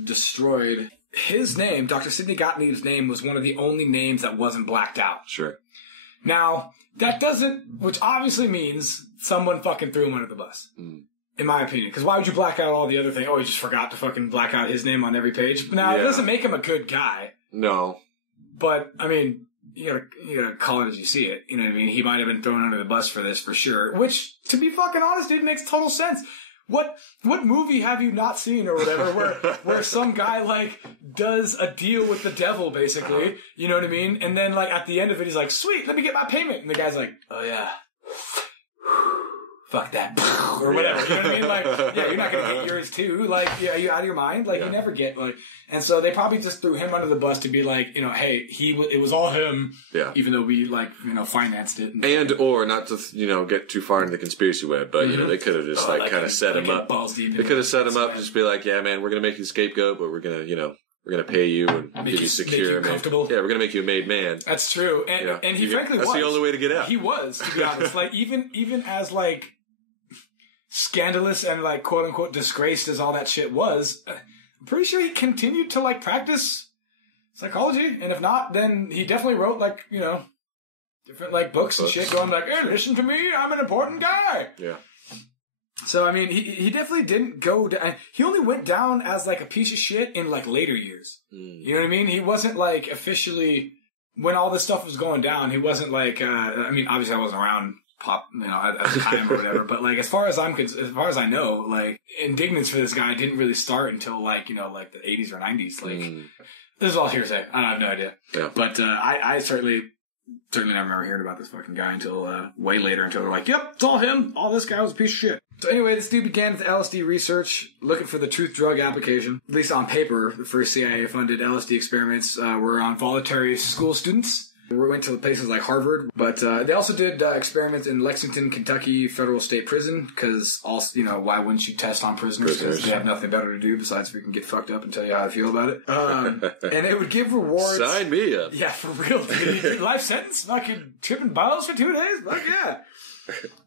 destroyed, his name, Dr. Sidney Gottlieb's name, was one of the only names that wasn't blacked out. Sure. Now that doesn't, which obviously means someone fucking threw him under the bus. In my opinion. Because why would you black out all the other things? Oh, he just forgot to fucking black out his name on every page. Now, it doesn't make him a good guy. No. But, I mean, you gotta call it as you see it. You know what I mean? He might have been thrown under the bus for this, for sure. Which, to be fucking honest, dude, makes total sense. What movie have you not seen or whatever where some guy, like, does a deal with the devil, basically? You know what I mean? And then, like, at the end of it, he's like, sweet, let me get my payment. And the guy's like, oh, yeah. Fuck that. Or whatever. You know what I mean? Like, yeah, you're not gonna get yours too. Like, yeah, are you out of your mind? Like, you never get, like, and so they probably just threw him under the bus to be like, you know, hey, it was all him. Yeah. Even though we, like, you know, financed it. Or not to, get too far into the conspiracy web, but, they could have just, kind of set him up. They could have set him up and just be like, yeah, man, we're gonna make you a scapegoat, but we're gonna, we're going to pay you and give you secure. Make you comfortable. Yeah, we're going to make you a made man. That's true. And he frankly was. That's the only way to get out. He was, to be honest. Like, even as, like, scandalous and, like, quote-unquote disgraced as all that shit was, I'm pretty sure he continued to, like, practice psychology. And if not, then he definitely wrote, like, different, like, books and shit going like, hey, listen to me, I'm an important guy. Yeah. So, I mean, he definitely didn't go down. He only went down as, like, a piece of shit in, like, later years. You know what I mean? He wasn't, like, officially, when all this stuff was going down, he wasn't, like, I mean, obviously I wasn't around at the time or whatever, but, like, as far as I know, like, indignance for this guy didn't really start until, like, like the 80s or 90s. Like, this is all hearsay. I have no idea. Yeah. But, I certainly never remember hearing about this fucking guy until, way later, until they're like, yep, it's all him. All this guy was a piece of shit. So anyway, this dude began with LSD research, looking for the truth drug application. At least on paper, the first CIA-funded LSD experiments were on voluntary school students. We went to places like Harvard, but they also did experiments in Lexington, Kentucky Federal State Prison, because why wouldn't you test on prisoners? Because they have nothing better to do besides we can get fucked up and tell you how I feel about it. And it would give rewards. Sign me up. Yeah, for real, dude. Life sentence? Fucking tripping bottles for 2 days? Fuck yeah.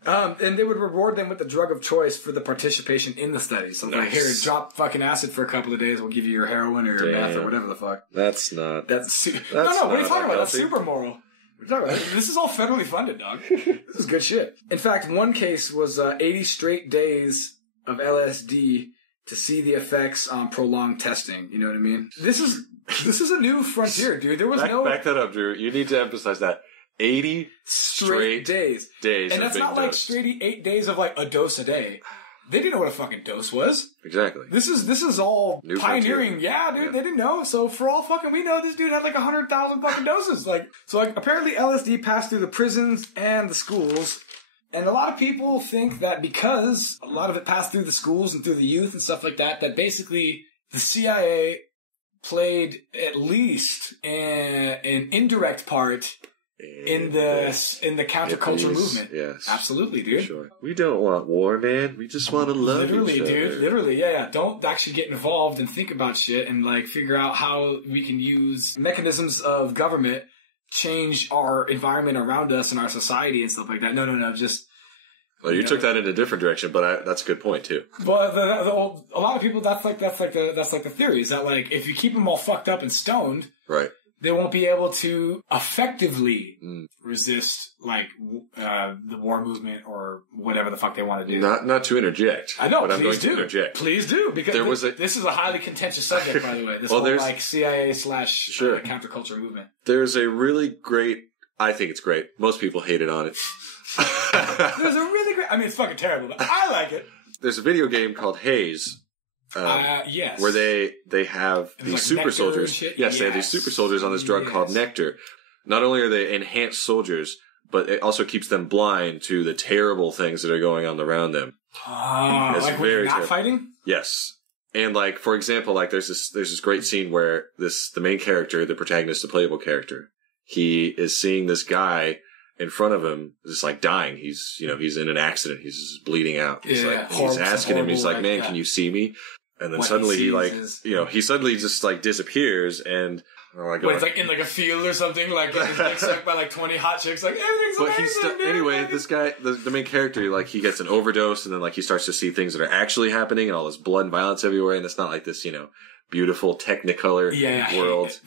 And they would reward them with the drug of choice for the participation in the study. So, like, here, drop fucking acid for a couple of days. We'll give you your heroin or your meth or whatever the fuck. That's not. No, what are you talking about? That's super moral. What are you talking about? This is all federally funded, dog. This is good shit. In fact, one case was 80 straight days of LSD to see the effects on prolonged testing. You know what I mean? This is a new frontier, dude. There was Back that up, Drew. You need to emphasize that. 80 straight days. And that's not like straight 8 days of like a dose a day. They didn't know what a fucking dose was. Exactly. This is all new pioneering. Frontier. Yeah, dude, they didn't know. So for all fucking we know, this dude had like 100,000 fucking doses. So apparently LSD passed through the prisons and the schools. And a lot of people think that because a lot of it passed through the schools and through the youth and stuff like that, that basically the CIA played at least an indirect part in the counterculture movement. Yes. Absolutely, dude. Sure. We don't want war, man. We just want to love each other. Literally, dude. Literally, yeah. Don't actually get involved and think about shit and, like, figure out how we can use mechanisms of government, change our environment around us and our society and stuff like that. No. Just Well, you took that in a different direction, but that's a good point too. But a lot of people, that's like the theory is that like if you keep them all fucked up and stoned, right, they won't be able to effectively resist like the war movement or whatever the fuck they want to do. Not to interject. I know, but please I'm going do. to interject. Please do, because this is a highly contentious subject, by the way. This whole like CIA / counterculture movement. There's a really great. I think it's great. Most people hate it on it. There's a really great. I mean, it's fucking terrible, but I like it. There's a video game called Haze. Yes. Where they have these like super soldiers. Yes, they have these super soldiers on this drug called nectar. Not only are they enhanced soldiers, but it also keeps them blind to the terrible things that are going on around them. Oh, it's like when you're not fighting? Yes. And like, for example, like there's this great scene where the main character, the protagonist, the playable character, he is seeing this guy in front of him, just like dying. He's in an accident. He's just bleeding out. He's he's asking him, he's like, man, can you see me? And then suddenly he suddenly just like disappears and it's like in like a field or something, like getting dick sucked by like 20 hot chicks, like everything's amazing. Anyway, this guy, the main character, like he gets an overdose and then like he starts to see things that are actually happening and all this blood and violence everywhere, and it's not like this, beautiful Technicolor world.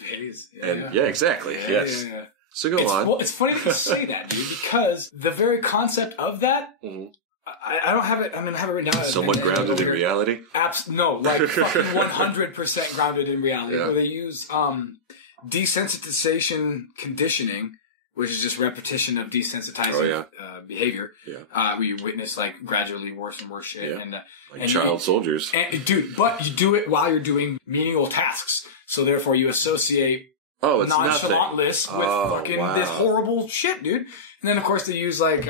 Exactly. Yes. Yeah. So go on. Well, it's funny that you say that, dude, because the very concept of that, I don't have it. I'm gonna have it written down. Somewhat grounded in reality. No, like fucking 100% grounded in reality. Yeah. Where they use desensitization conditioning, which is just repetition of desensitizing behavior. Yeah. Where you witness like gradually worse and worse shit, and child soldiers. Dude, but you do it while you're doing menial tasks, so therefore you associate. It's nonchalantness with fucking this horrible shit, dude. And then, of course, they use, like,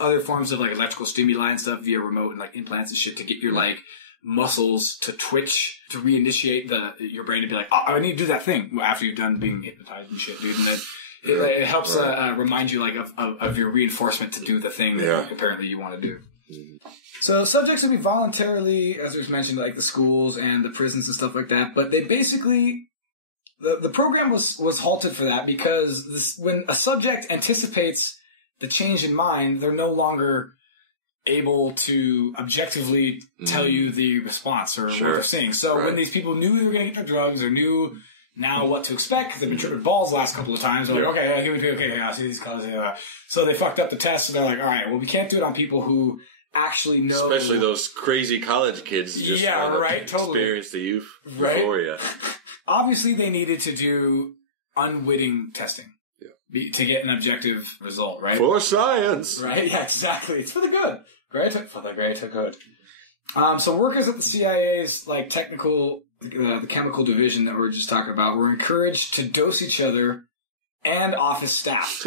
other forms of, like, electrical stimuli and stuff via remote and, like, implants and shit to get your, like, muscles to twitch, to reinitiate your brain to be like, oh, I need to do that thing after you've done being hypnotized and shit, dude. And then it helps remind you, like, of your reinforcement to do the thing that apparently you want to do. So subjects will be voluntarily, as was mentioned, like, the schools and the prisons and stuff like that, but they basically... The program was halted for that because when a subject anticipates the change in mind, they're no longer able to objectively tell you the response or what they're seeing. So when these people knew they were going to get their drugs or knew now what to expect, because they've been tripping balls the last couple of times, they're like, I see these colors. So they fucked up the test, so they're like, all right, well, we can't do it on people who actually know. Especially those crazy college kids just experience the youth euphoria. Obviously, they needed to do unwitting testing to get an objective result, right? For science. Right? Yeah, exactly. It's for the good. For the greater good. So workers at the CIA's, like, the chemical division that we were just talking about were encouraged to dose each other and office staff,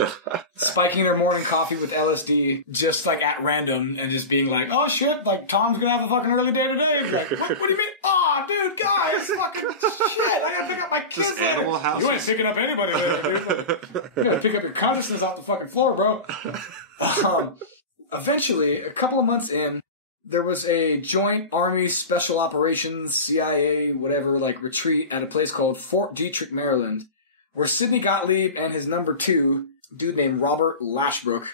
spiking their morning coffee with LSD just like at random and just being like, oh shit, like Tom's gonna have a fucking early day today. Like, what do you mean? Oh, dude, guys, fucking shit, I gotta pick up my kids. Just Animal House. You ain't picking up anybody later, dude. You gotta pick up your consciousness off the fucking floor, bro. Eventually, a couple of months in, there was a joint Army Special Operations, CIA, whatever, like retreat at a place called Fort Detrick, Maryland, where Sidney Gottlieb and his number 2, a dude named Robert Lashbrook.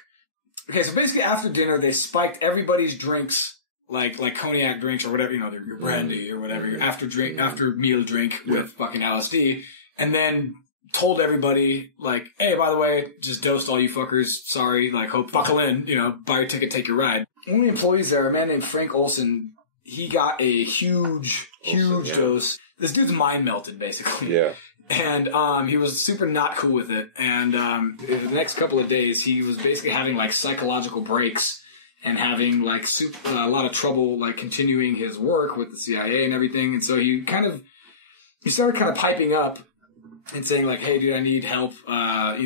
Okay, so basically after dinner, they spiked everybody's drinks, like cognac drinks or whatever, your brandy or whatever, your after meal drink with fucking LSD, and then told everybody, like, hey, by the way, just dosed all you fuckers, sorry, like, hope buckle in, buy your ticket, take your ride. One of the employees there, a man named Frank Olsen, he got a huge dose. This dude's mind melted, basically. Yeah. And he was super not cool with it. And the next couple of days, he was basically having like psychological breaks and having like a lot of trouble like continuing his work with the CIA and everything. And so he started kind of piping up and saying like, "Hey, dude, I need help. I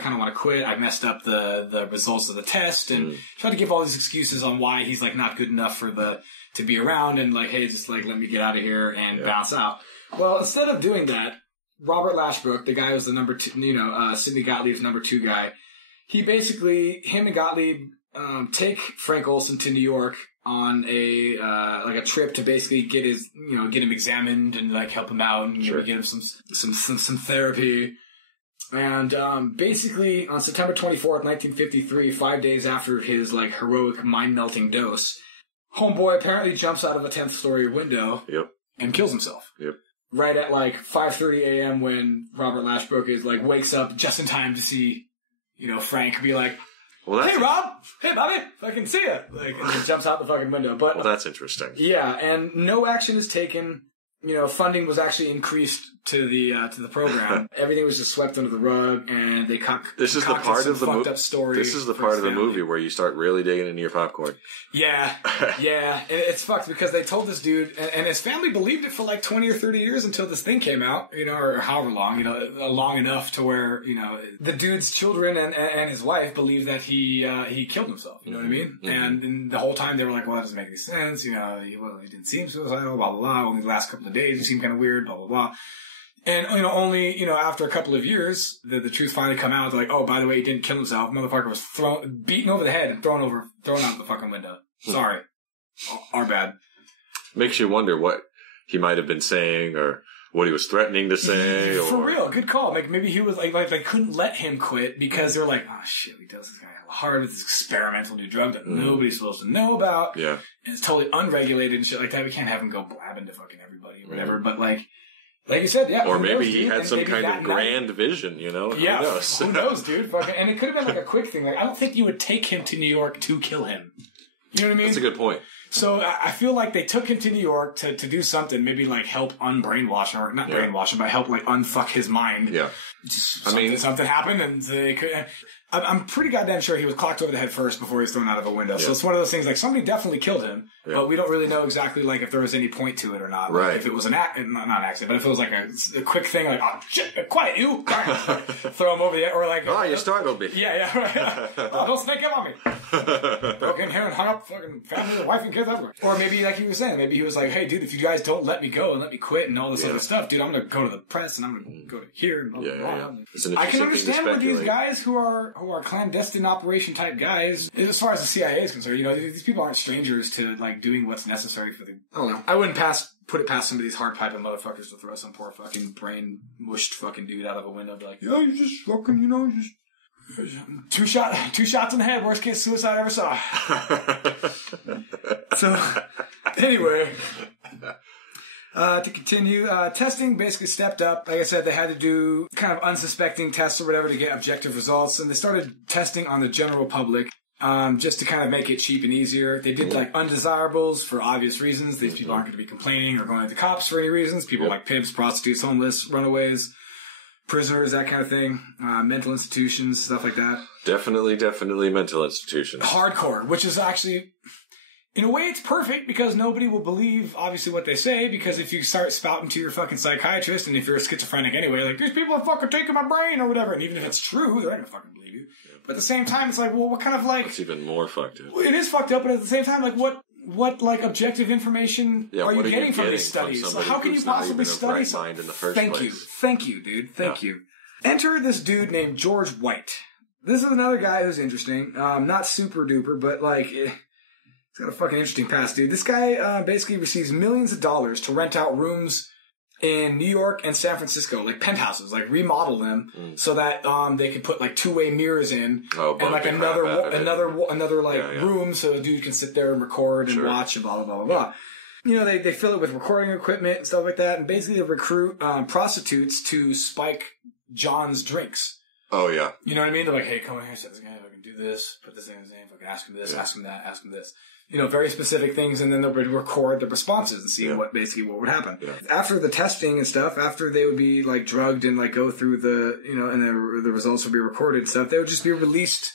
kind of want to quit. I messed up the results of the test," and tried to give all these excuses on why he's like not good enough to be around, and like, "Hey, just like let me get out of here and bounce out." Well, instead of doing that, Robert Lashbrook, the guy who was the number 2, Sidney Gottlieb's number 2 guy, him and Gottlieb take Frank Olsen to New York on a trip to basically get him examined and like help him out and get him some therapy. And basically, on September 24th, 1953, 5 days after his like heroic mind-melting dose, homeboy apparently jumps out of a 10th story window and kills himself. Right at like 5:30 a.m. when Robert Lashbrook is like wakes up just in time to see, you know, Frank be like, "Hey Rob, hey Bobby, fucking see ya!" Like, and he jumps out the fucking window. But well, that's interesting. Yeah, and no action is taken. You know, funding was actually increased to the program. Everything was just swept under the rug, and they This is the part of the movie. This is the part of the family. Movie where you start really digging into your popcorn. Yeah, yeah. It's fucked because they told this dude, and his family believed it for like 20 or 30 years until this thing came out, you know, or however long, you know, long enough to where, you know, the dude's children and his wife believed that he killed himself. You know what I mean? And the whole time they were like, well, that doesn't make any sense. You know, he didn't seem suicidal, blah, blah, blah. Only the last couple of days he seemed kind of weird, blah, blah, blah. And, you know, only, you know, after a couple of years, the truth finally come out. They're like, oh, by the way, he didn't kill himself. Motherfucker was beaten over the head and thrown out the fucking window. Sorry. Our bad. Makes you wonder what he might have been saying or what he was threatening to say. For real, good call. Like, maybe he was like they couldn't let him quit because they were like, oh shit, he does this guy hard with this experimental new drug that nobody's supposed to know about. Yeah. And it's totally unregulated and shit like that. We can't have him go blabbing to fucking everybody or whatever. But like you said, yeah. Or maybe he had some kind of grand vision, you know? Yeah. Who knows? Who knows, dude? Fucking, and it could have been like a quick thing. Like, I don't think you would take him to New York to kill him. You know what I mean? That's a good point. So I feel like they took him to New York to do something, maybe like help unbrainwash him, or not brainwash him, but help like unfuck his mind. Yeah. Something happened and they could. I'm pretty goddamn sure he was clocked over the head first before he was thrown out of a window. So it's one of those things like somebody definitely killed him, but we don't really know exactly like if there was any point to it or not. Right. Like, if it was not an accident, but if it was like a quick thing, like, oh shit, quiet you, throw him over the or like, oh, you startled me. Yeah, right. Oh, don't snake up on me. Broke in here and hung up fucking family, wife and kids everywhere. Or maybe like he was saying, maybe he was like, hey dude, if you guys don't let me go and let me quit and all this other stuff, dude, I'm gonna go to the press and I'm gonna go to here and blah blah blah. I can understand where these guys who are clandestine operation type guys, as far as the CIA is concerned, you know, these people aren't strangers to like doing what's necessary for the. I don't know. I wouldn't put it past some of these hard piping motherfuckers to throw some poor fucking brain mushed fucking dude out of a window and be like, yeah, you just fucking, you know, just. Two shots in the head, worst case suicide I ever saw. So, anyway, to continue, testing basically stepped up. Like I said, they had to do kind of unsuspecting tests or whatever to get objective results, and they started testing on the general public. Just to kind of make it cheap and easier. They did like undesirables for obvious reasons. These people aren't going to be complaining or going to the cops for any reasons. People like pimps, prostitutes, homeless, runaways. Prisoners, that kind of thing. Mental institutions, stuff like that. Definitely mental institutions. Hardcore, which is actually, in a way, it's perfect because nobody will believe, obviously, what they say. Because if you start spouting to your fucking psychiatrist, and if you're a schizophrenic anyway, like, these people are fucking taking my brain or whatever, and even if it's true, they're not gonna fucking believe you. But at the same time, it's like, well, what kind of like... It's even more fucked up. It is fucked up, but at the same time, like, what like objective information are you getting from these studies? So how can you possibly study something? Thank you, dude. Thank you. Enter this dude named George White. This is another guy who's interesting. Not super duper, but like he's got a fucking interesting past, dude. This guy basically receives millions of dollars to rent out rooms in New York and San Francisco, like penthouses, like remodel them so that they can put like two-way mirrors in and like another like room so the dude can sit there and record and watch and blah blah blah blah blah. You know, they fill it with recording equipment and stuff like that, and basically they recruit prostitutes to spike John's drinks. Oh yeah, you know what I mean? They're like, hey, come over here, set this guy, I can do this, put this in his name, I can ask him this, ask him that, ask him this. You know, very specific things, and then they'll record the responses and see what would happen. Yeah. After the testing and stuff, after they would be like drugged and like go through the, you know, and the results would be recorded and stuff, they would just be released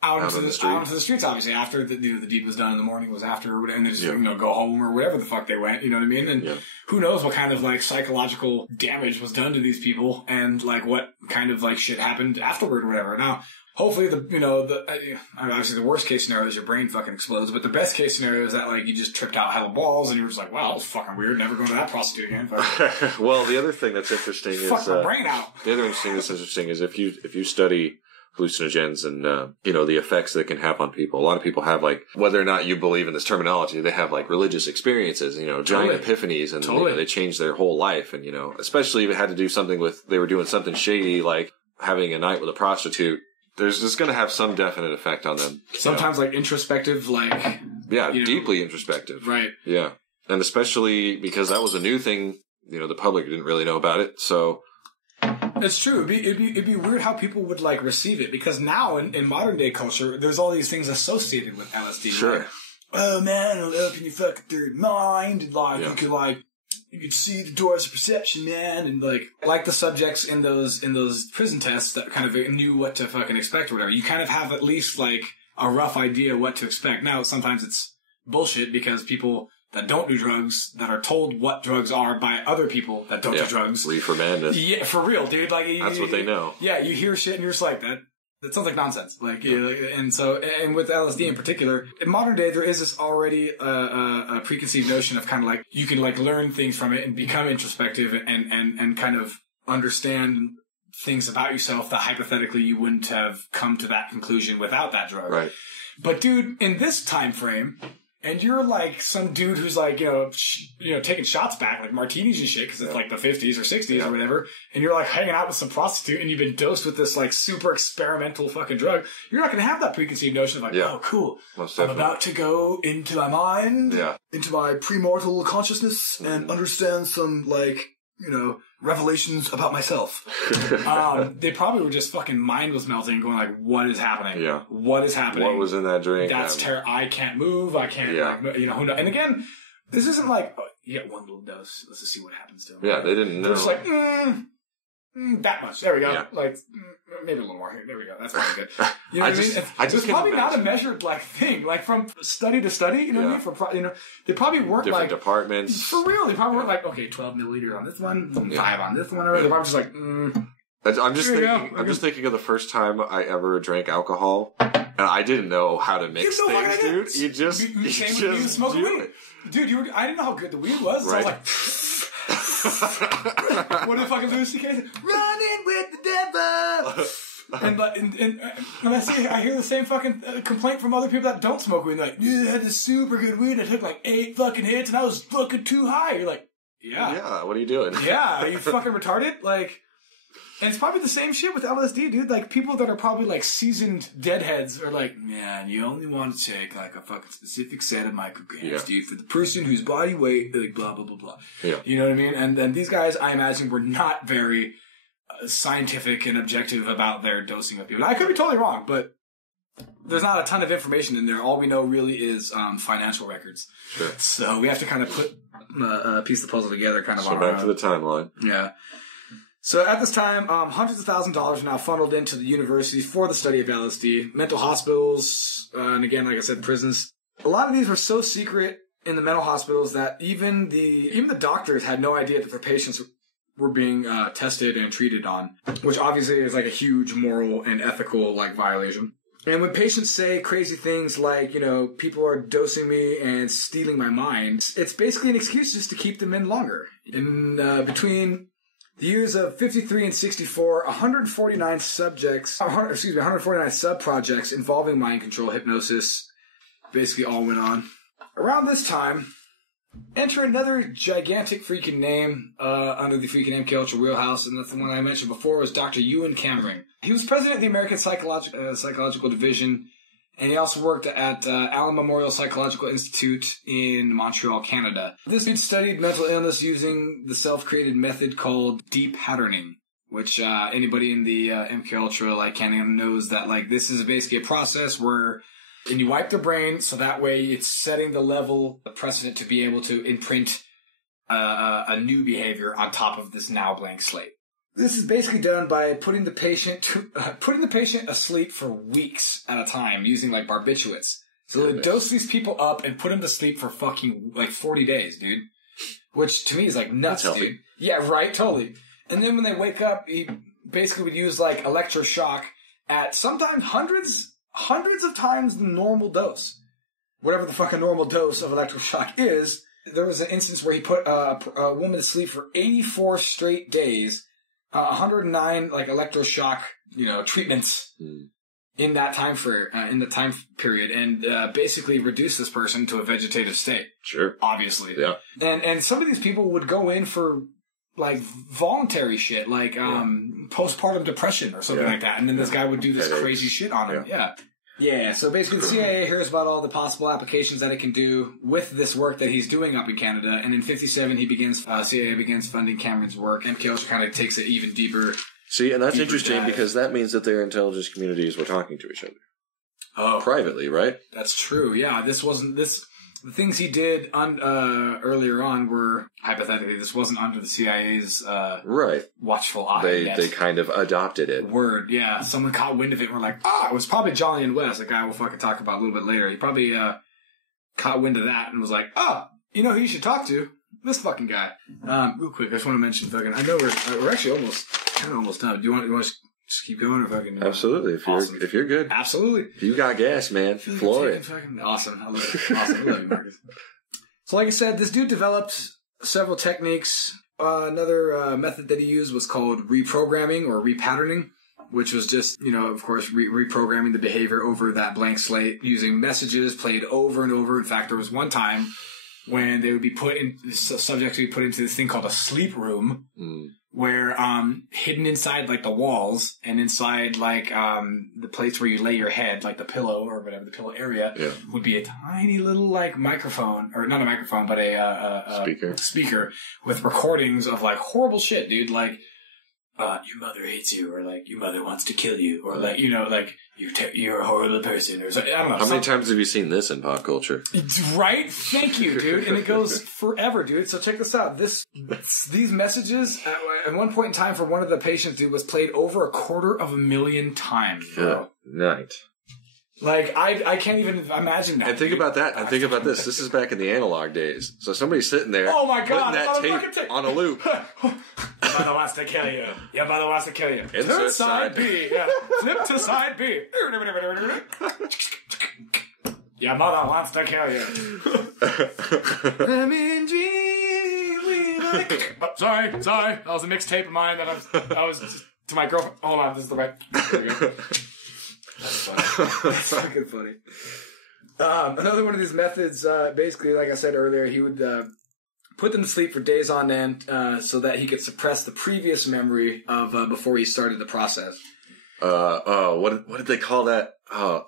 out into the streets, obviously, after the deed was done in the morning was after, or whatever, and they just, you know, go home or wherever the fuck they went, you know what I mean? And who knows what kind of like psychological damage was done to these people and like what kind of like shit happened afterward or whatever. Now, hopefully obviously the worst case scenario is your brain fucking explodes, but the best case scenario is that like you just tripped out hella balls and you're just like, wow, that was fucking weird, never going to that prostitute again. Well, the other thing that's interesting is fuck my brain out. The other thing that's interesting is if you study hallucinogens and you know, the effects that can have on people. A lot of people have like, whether or not you believe in this terminology, they have like religious experiences, you know, giant epiphanies, and you know, they change their whole life. And you know, especially if it had to do something with, they were doing something shady like having a night with a prostitute, there's just going to have some definite effect on them. Sometimes like introspective, like... Yeah, deeply introspective. Right. Yeah. And especially because that was a new thing, the public didn't really know about it, so... It's true. It'd be weird how people would like receive it, because now in modern day culture, there's all these things associated with LSD. Sure. Like, oh man, it'll open your fucking third mind, and you could see the doors of perception, man, and like the subjects in those prison tests that kind of knew what to fucking expect or whatever. You kind of have at least like a rough idea what to expect. Now sometimes it's bullshit because people that don't do drugs, that are told what drugs are by other people that don't do drugs. Reefer madness. Yeah, for real, dude. Like that's what they know. Yeah, you hear shit and you're just like, that sounds like nonsense. Like, and with LSD in particular, in modern day, there is this already a preconceived notion of kind of like, you can like learn things from it and become introspective and kind of understand things about yourself that hypothetically you wouldn't have come to that conclusion without that drug. Right. But dude, in this time frame, and you're like some dude who's like, taking shots back, like martinis and shit, because it's like the 50s or 60s or whatever, and you're like hanging out with some prostitute and you've been dosed with this like super experimental fucking drug, you're not going to have that preconceived notion of like, oh, cool, I'm about to go into my mind, into my premortal consciousness and understand some like, revelations about myself. They probably were just fucking mind was melting, going like, what is happening? Yeah. What is happening? What was in that drink? That's terrible. I can't move. I can't, who knows? And again, this isn't like, you get one little dose. Let's just see what happens to them. Yeah, they didn't know. They're just like, that much. There we go. Yeah. Like, maybe a little more here. There we go. That's probably good. You know what I mean? It's probably not a measured, like, thing. Like, from study to study, you know what I mean? They probably weren't different like... departments. For real. They probably weren't like, okay, 12 milliliters on this one, 5 on this one. They're probably just like, I'm just thinking of the first time I ever drank alcohol, and I didn't know how to mix things, dude. You just smoke weed. Dude, I didn't know how good the weed was, so I was like... What if fucking Lucy Case? Running with the devil. And I hear the same fucking complaint from other people that don't smoke weed. Like, I had this super good weed. I took like 8 fucking hits and I was fucking too high. You're like, yeah. What are you doing? Yeah, are you fucking retarded? Like, and it's probably the same shit with LSD, dude. Like, people that are probably like seasoned deadheads are like, man, you only want to take like a fucking specific set of micrograms, dude, for the person whose body weight, like blah, blah, blah, blah. Yeah. You know what I mean? And these guys, I imagine, were not very scientific and objective about their dosing of people. I could be totally wrong, but there's not a ton of information in there. All we know really is financial records. Sure. So we have to kind of put a piece of the puzzle together kind of on our own. So back to the timeline. Yeah. So at this time, hundreds of thousands of dollars are now funneled into the universities for the study of LSD, mental hospitals, and again, like I said, prisons. A lot of these were so secret in the mental hospitals that even the doctors had no idea that their patients were being tested and treated on, which obviously is like a huge moral and ethical like violation. And when patients say crazy things like, people are dosing me and stealing my mind, it's basically an excuse just to keep them in longer. In between the years of 53 and 64, 149 sub-projects involving mind control hypnosis basically all went on. Around this time, enter another gigantic freaking name under the freaking MKUltra wheelhouse, and that's the one I mentioned before, was Dr. Ewen Cameron. He was president of the American Psychological Division, and he also worked at Allen Memorial Psychological Institute in Montreal, Canada. This dude studied mental illness using the self-created method called de-patterning, which anybody in the MKUltra like Canada knows that like this is basically a process where and you wipe the brain so that way it's setting the level of precedent to be able to imprint a new behavior on top of this now blank slate. This is basically done by putting the patient asleep for weeks at a time using like barbiturates. So they dose these people up and put them to sleep for fucking like 40 days, dude. Which to me is like nuts, dude. Yeah, right, totally. And then when they wake up, he basically would use like electroshock at sometimes hundreds of times the normal dose. Whatever the fucking normal dose of electroshock is. There was an instance where he put a woman to sleep for 84 straight days. 109 like electroshock, treatments in that time period, and basically reduce this person to a vegetative state. Sure, obviously. Yeah, and some of these people would go in for like voluntary shit, like postpartum depression or something like that. And then this guy would do this crazy shit on him. Yeah, so basically the CIA hears about all the possible applications that it can do with this work that he's doing up in Canada, and in 1957 CIA begins funding Cameron's work. MK Ultra kind of takes it even deeper. See, and that's interesting because that means that their intelligence communities were talking to each other. Oh. Privately, right? That's true, yeah. The things he did earlier on were, hypothetically, this wasn't under the CIA's watchful eye. They kind of adopted it. Word, yeah. Someone caught wind of it and were like, it was probably Jolly and West, a guy we'll fucking talk about a little bit later. He probably caught wind of that and was like, you know who you should talk to? This fucking guy. Real quick, I just want to mention fucking, I know we're actually almost done. Do you want to just keep going or fucking... Absolutely. If you're good. Absolutely. If you got gas, man, floor it. Awesome. I love it. Awesome. I love you, Marcus. So like I said, this dude developed several techniques. Another method that he used was called reprogramming or repatterning, which was just, of course, reprogramming the behavior over that blank slate using messages played over and over. In fact, there was one time when they would be subjects would be put into this thing called a sleep room, where hidden inside like the walls and inside like the place where you lay your head, like the pillow or whatever, the pillow area, would be a tiny little like microphone, or not a microphone, but a speaker with recordings of like horrible shit, dude, like your mother hates you, or like your mother wants to kill you, or like like you're a horrible person, or something. I don't know. How many times have you seen this in pop culture? Right? Thank you, dude. And it goes forever, dude. So check this out. These messages at one point in time for one of the patients, dude, was played over 250,000 times. Good night. Like, I can't even imagine that. And think about that. And think about this. This is back in the analog days. So somebody's sitting there. Oh my God. Putting that tape on a loop. Your mother wants to kill you. Your mother wants to kill you. Insert side B. Yeah. Flip to side B. Your mother wants to kill you. I'm in dream. Sorry. That was a mixtape of mine that I was to my girlfriend. Hold on. This is the right. There we go. That's funny. That's fucking funny. Another one of these methods, basically, like I said earlier, he would put them to sleep for days on end so that he could suppress the previous memory of before he started the process. What did they call that?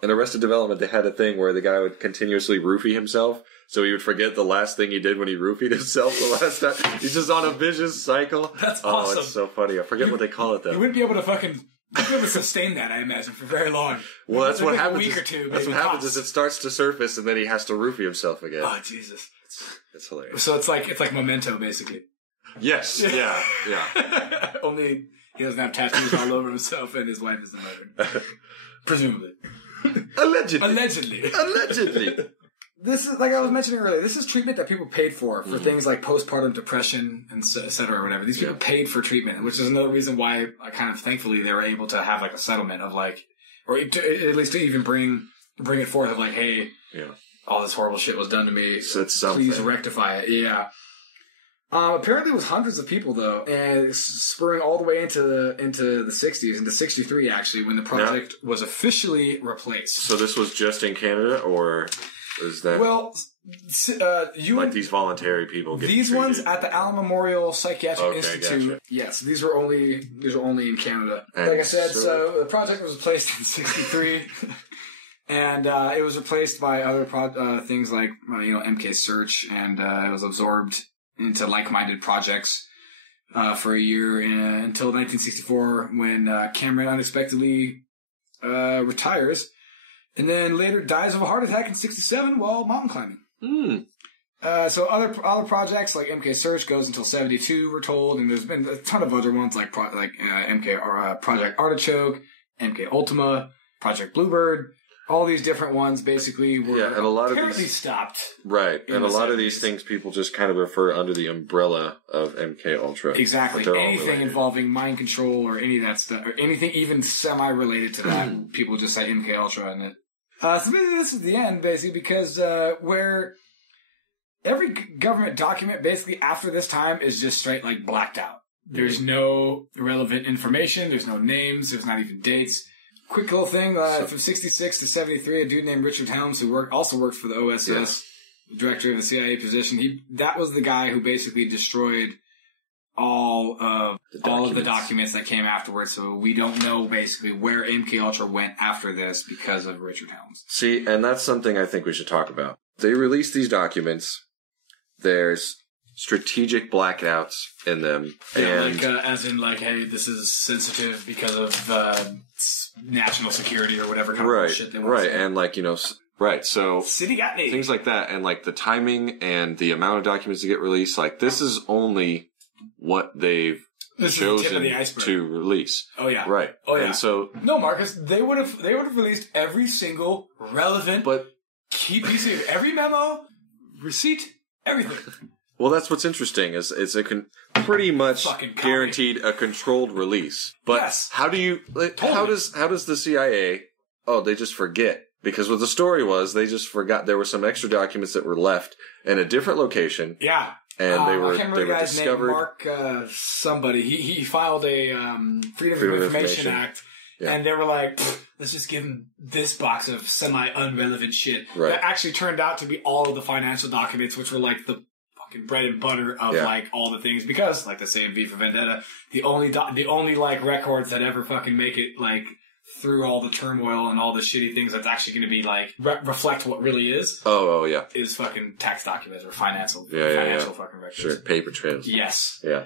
In Arrested Development, they had a thing where the guy would continuously roofie himself, so he would forget the last thing he did when he roofied himself the last time. He's just on a vicious cycle. That's awesome. Oh, it's so funny. I forget what they call it, though. You wouldn't be able to fucking... You'd be able to sustain that, I imagine, for very long. Well, that's what happens. A week or two. That's what happens is it starts to surface, and then he has to roofie himself again. Oh, Jesus. It's hilarious. So it's like Memento, basically. Yes. Yeah. Only he doesn't have tattoos all over himself, and his wife isn't murdered. Presumably. Allegedly. This is, like I was mentioning earlier, this is treatment that people paid for things like postpartum depression and et cetera or whatever. These people paid for treatment, which is another reason why I kind of thankfully they were able to have like a settlement of like, or to, at least to even bring it forth of like, hey, all this horrible shit was done to me. So please rectify it. Yeah. Apparently it was hundreds of people though, and spurring all the way into the 60s, into 63 actually, when the project was officially replaced. So this was just in Canada, or is that... Well, like these voluntary people get these treated. ones at the Allen Memorial Psychiatric Institute. Gotcha. Yes, these were only in Canada. And like I said, so the project was replaced in 63. And it was replaced by other things like MK Search, and it was absorbed into like-minded projects for a year until 1964, when Cameron unexpectedly retires, and then later dies of a heart attack in 67 while mountain climbing. So other projects like MK Search goes until 72, we're told, and there's been a ton of other ones like MK Project Artichoke, MK Ultima, Project Bluebird. All these different ones basically were and a lot apparently of these, stopped. Right. And a lot of these things people just kind of refer under the umbrella of MK Ultra. Exactly. Anything involving mind control or any of that stuff, or anything even semi-related to that, people just say MK Ultra in it. So basically this is the end, basically, because where every government document basically after this time is just straight like blacked out. There's no relevant information, there's no names, there's not even dates. Quick little thing, from 66 to 73, a dude named Richard Helms, who also worked for the OSS, director of the CIA position, that was the guy who basically destroyed all of the documents that came afterwards, so we don't know basically where MK Ultra went after this because of Richard Helms. See, and that's something I think we should talk about. They released these documents. There's strategic blackouts in them, and as in like, hey, this is sensitive because of national security or whatever kind of shit they want to say. And like, you know, right, so City got me. Things like that, and like the timing and the amount of documents to get released, like this is only what they've chosen to release. Oh yeah, right. Oh yeah. And so no, Marcus, they would have released every single relevant, key piece of every memo, receipt, everything. Well, that's what's interesting is it's pretty much guaranteed a controlled release. But yes. How do you? How does the CIA? Oh, they just forget. Because what the story was, they just forgot there were some extra documents that were left in a different location. Yeah. And they were I can't remember the guy's discovered. Name, Mark somebody. He filed a Freedom of Information Act, and they were like, let's just give him this box of semi-unrelevant shit. Right. That actually turned out to be all of the financial documents, which were like the fucking bread and butter of like all the things. Because, like they say in V for Vendetta, the only like records that ever fucking make it like through all the turmoil and all the shitty things that's actually going to be like reflect what really is. Oh yeah. Is fucking tax documents or financial fucking records. Sure, paper trails. Yes. Yeah.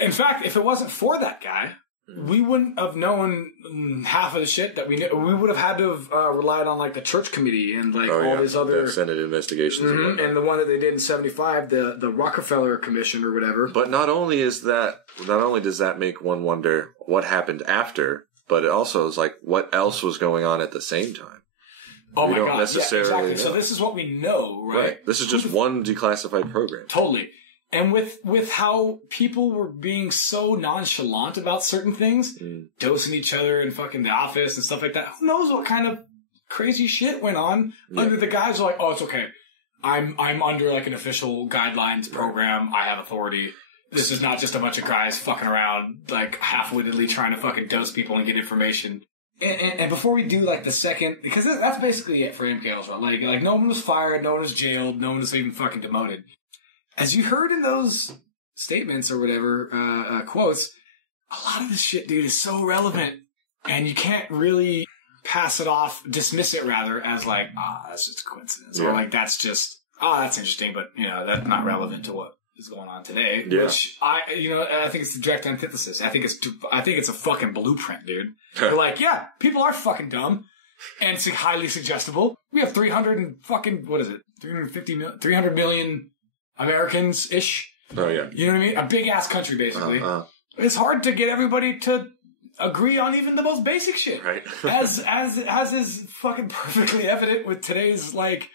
In fact, if it wasn't for that guy, we wouldn't have known half of the shit that we knew. We would have had to have relied on like the Church Committee and like all these other the Senate investigations and the one that they did in '75, the Rockefeller Commission or whatever. But not only does that make one wonder what happened after, but it also is like what else was going on at the same time. Oh we my don't God! necessarily Yeah, exactly. know. So this is what we know, right? This is just one declassified program. Totally. And with how people were being so nonchalant about certain things, dosing each other in fucking the office and stuff like that, who knows what kind of crazy shit went on under the guys who are like, oh, it's okay. I'm under like an official guidelines program. I have authority. This is not just a bunch of guys fucking around, like half-wittedly trying to fucking dose people and get information. And before we do like the second, because that's basically it for MK Ultra. Like no one was fired, no one was jailed, no one was even fucking demoted. As you heard in those statements or whatever, quotes, a lot of this shit, dude, is so relevant. And you can't really dismiss it rather as like, that's just a coincidence. Or like, that's just, that's interesting, but, you know, that's not relevant to what is going on today. Yeah. Which, I think it's the direct antithesis. I think it's a fucking blueprint, dude. They're like, yeah, people are fucking dumb. And it's highly suggestible. We have 300 million Americans-ish. Oh, yeah. You know what I mean? A big-ass country, basically. It's hard to get everybody to agree on even the most basic shit. Right. as is fucking perfectly evident with today's, like,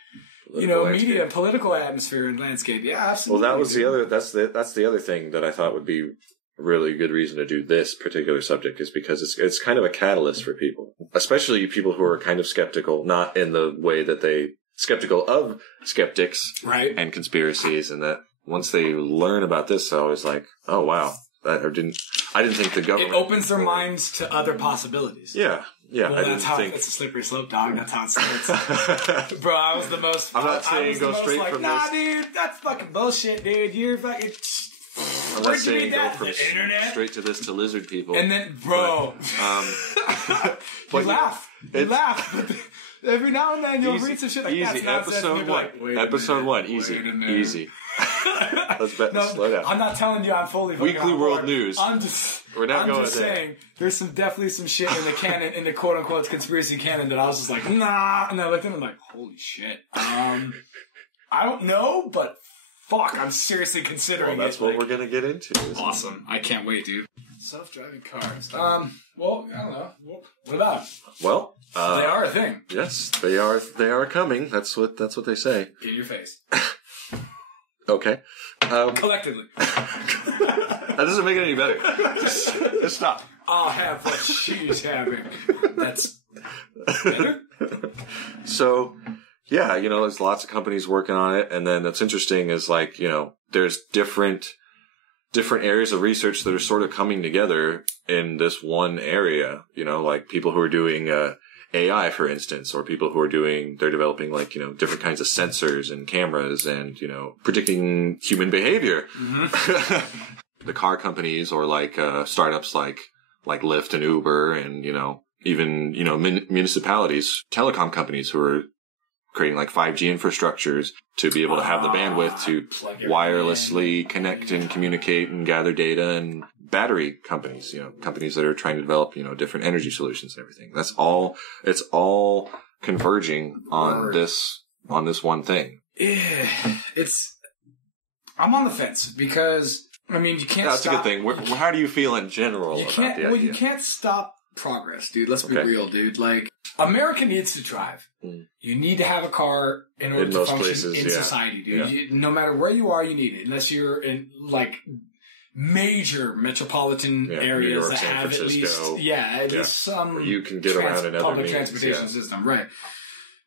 media and political atmosphere and landscape. Yeah, absolutely. Well, that was that's the other thing that I thought would be a really good reason to do this particular subject is because it's kind of a catalyst for people. Especially people who are kind of skeptical, not in the way that skeptical of skeptics and conspiracies, and that once they learn about this, I was like, oh wow, I didn't think the government. It opens their minds to other possibilities. Yeah. Well, it's a slippery slope, dog. That's how it starts. Bro, I was the most. I'm not saying go straight like, from nah, this. dude, that's fucking bullshit, dude. You're fucking. I'm not saying go from the internet straight to this to lizard people. And then, bro, but, you laugh. But every now and then you'll read some shit like that. Easy. Episode one. Easy. Let's slow down. I'm not telling you I'm fully Weekly World News. We're not going just there. saying there's definitely some shit in the canon, in the quote unquote conspiracy canon that I was just like, nah. And I looked at it and I'm like, holy shit. I don't know, but fuck, I'm seriously considering that's what we're gonna get into. Awesome. I can't wait, dude. Self-driving cars. Well, I don't know. What about it? Well, they are a thing. Yes, they are. They are coming. That's what they say. Get in your face. Okay. Collectively. That doesn't make it any better. Just stop. I'll have what she's having. That's better? So, yeah, there's lots of companies working on it. And then what's interesting is like, there's different areas of research that are sort of coming together in this one area, like people who are doing, AI, for instance, or people who are they're developing like, different kinds of sensors and cameras and, predicting human behavior. Mm-hmm. the car companies or like startups like Lyft and Uber and, you know, even, you know, municipalities, telecom companies who are creating like 5G infrastructures to be able to have the bandwidth to wirelessly connect and communicate and gather data, and battery companies, you know, companies that are trying to develop, you know, different energy solutions and everything. It's all converging on this one thing. I'm on the fence because, I mean, you can't That's stop. a good thing. How do you feel in general about the idea? Well, you can't stop progress, dude. Let's be real, dude. Like, America needs to drive. You need to have a car in order to function in society, dude. No matter where you are, you need it. Unless you're in, like, major metropolitan areas that have at least some where you can get around in other public means, transportation system, right?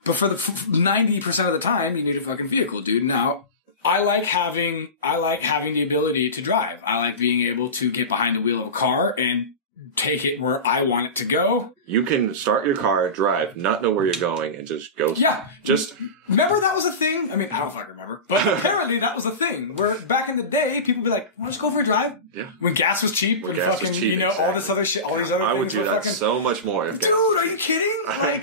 But for the 90% of the time, you need a fucking vehicle, dude. Now, I like having the ability to drive. I like being able to get behind the wheel of a car and take it where I want it to go. You can start your car, drive, not know where you're going, and just go. Yeah. Remember that was a thing? I mean, I don't fucking remember. But apparently that was a thing. Where back in the day, people would be like, let's go for a drive. Yeah. When gas was cheap. When gas was cheap, all this other shit, all these other things. I would do that so much more. Dude, are you kidding? Like...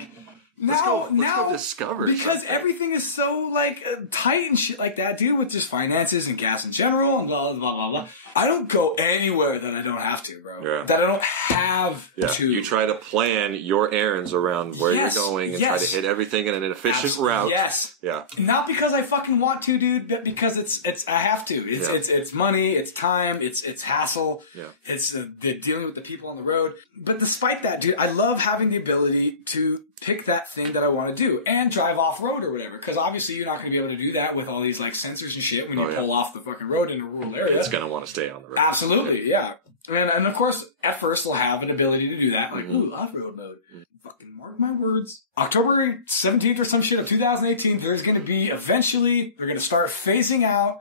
Let's go discover because something. Everything is so like tight and shit like that, dude. With just finances and gas in general and blah blah blah blah. I don't go anywhere that I don't have to, bro. Yeah. That I don't have to. You try to plan your errands around where you're going and try to hit everything in an efficient route. Yes. Yeah. Not because I fucking want to, dude, but because it's I have to. It's money, it's time, it's hassle. Yeah. It's the dealing with the people on the road. But despite that, dude, I love having the ability to pick that thing that I want to do and drive off road or whatever. Because obviously you're not going to be able to do that with all these like sensors and shit when you pull off the fucking road in a rural area. It's going to want to stay on the road. Absolutely, yeah. And of course, at first, we'll have an ability to do that. Like, ooh, off-road mode. Fucking mark my words. October 17th or some shit of 2018, there's going to be eventually, they're going to start phasing out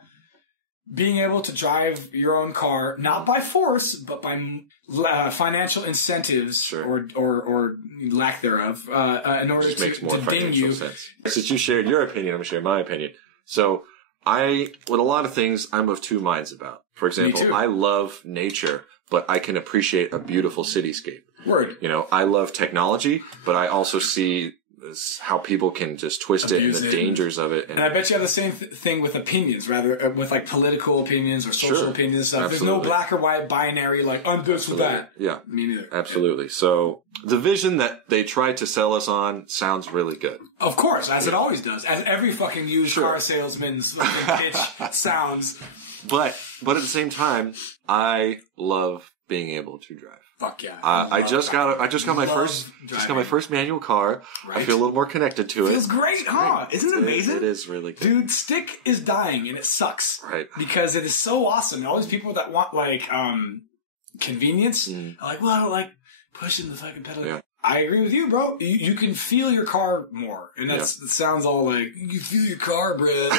being able to drive your own car, not by force, but by financial incentives or lack thereof, in order to ding you. Sense. Since you shared your opinion, I'm going to share my opinion. So, with a lot of things, I'm of two minds about. For example, I love nature, but I can appreciate a beautiful cityscape. Word. You know, I love technology, but I also see how people can just twist it and the dangers of it. And I bet you have the same thing with opinions, rather, with like political opinions or social opinions and stuff. Absolutely. There's no black or white binary, like, I'm this or that. Yeah. Me neither. Absolutely. So, the vision that they tried to sell us on sounds really good. Of course, as it always does. As every fucking used car salesman's pitch sounds. But at the same time, I love being able to drive. Fuck yeah! I just got my first manual car. Right. I feel a little more connected to it. Feels great, huh? Isn't it amazing? It is really good. Dude, stick is dying and it sucks. Right. Because it is so awesome. And all these people that want like convenience are like, well, I don't like pushing the fucking pedal. Yeah. I agree with you, bro. You can feel your car more, and that sounds all like you can feel your car, bro.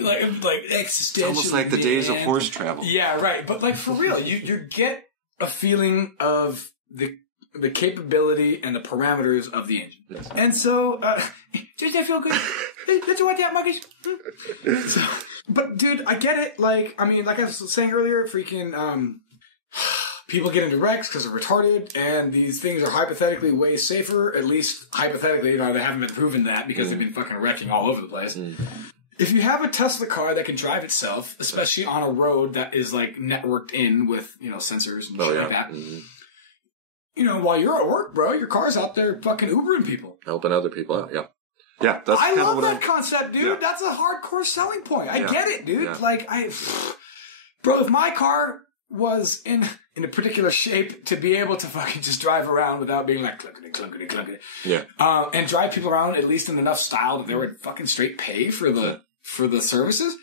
like existential. It's almost like the days of horse travel. Yeah, right. But like for real, you get a feeling of the capability and the parameters of the engine. Yes. And so, does that feel good? Did you want that, Marcus? But dude, I get it. Like, I mean, like I was saying earlier, freaking people get into wrecks because they're retarded, and these things are hypothetically way safer. At least hypothetically, they haven't been proven that because they've been fucking wrecking all over the place. If you have a Tesla car that can drive itself, especially on a road that is like networked in with, sensors and shit like that, while you're at work, bro, your car's out there fucking Ubering people. Helping other people out, yeah. Yeah, that's I love that concept, dude. Yeah. That's a hardcore selling point. I get it, dude. Yeah. Like, bro, if my car was in a particular shape to be able to fucking just drive around without being like clunkety. Yeah. And drive people around at least in enough style that they would fucking straight pay for the services.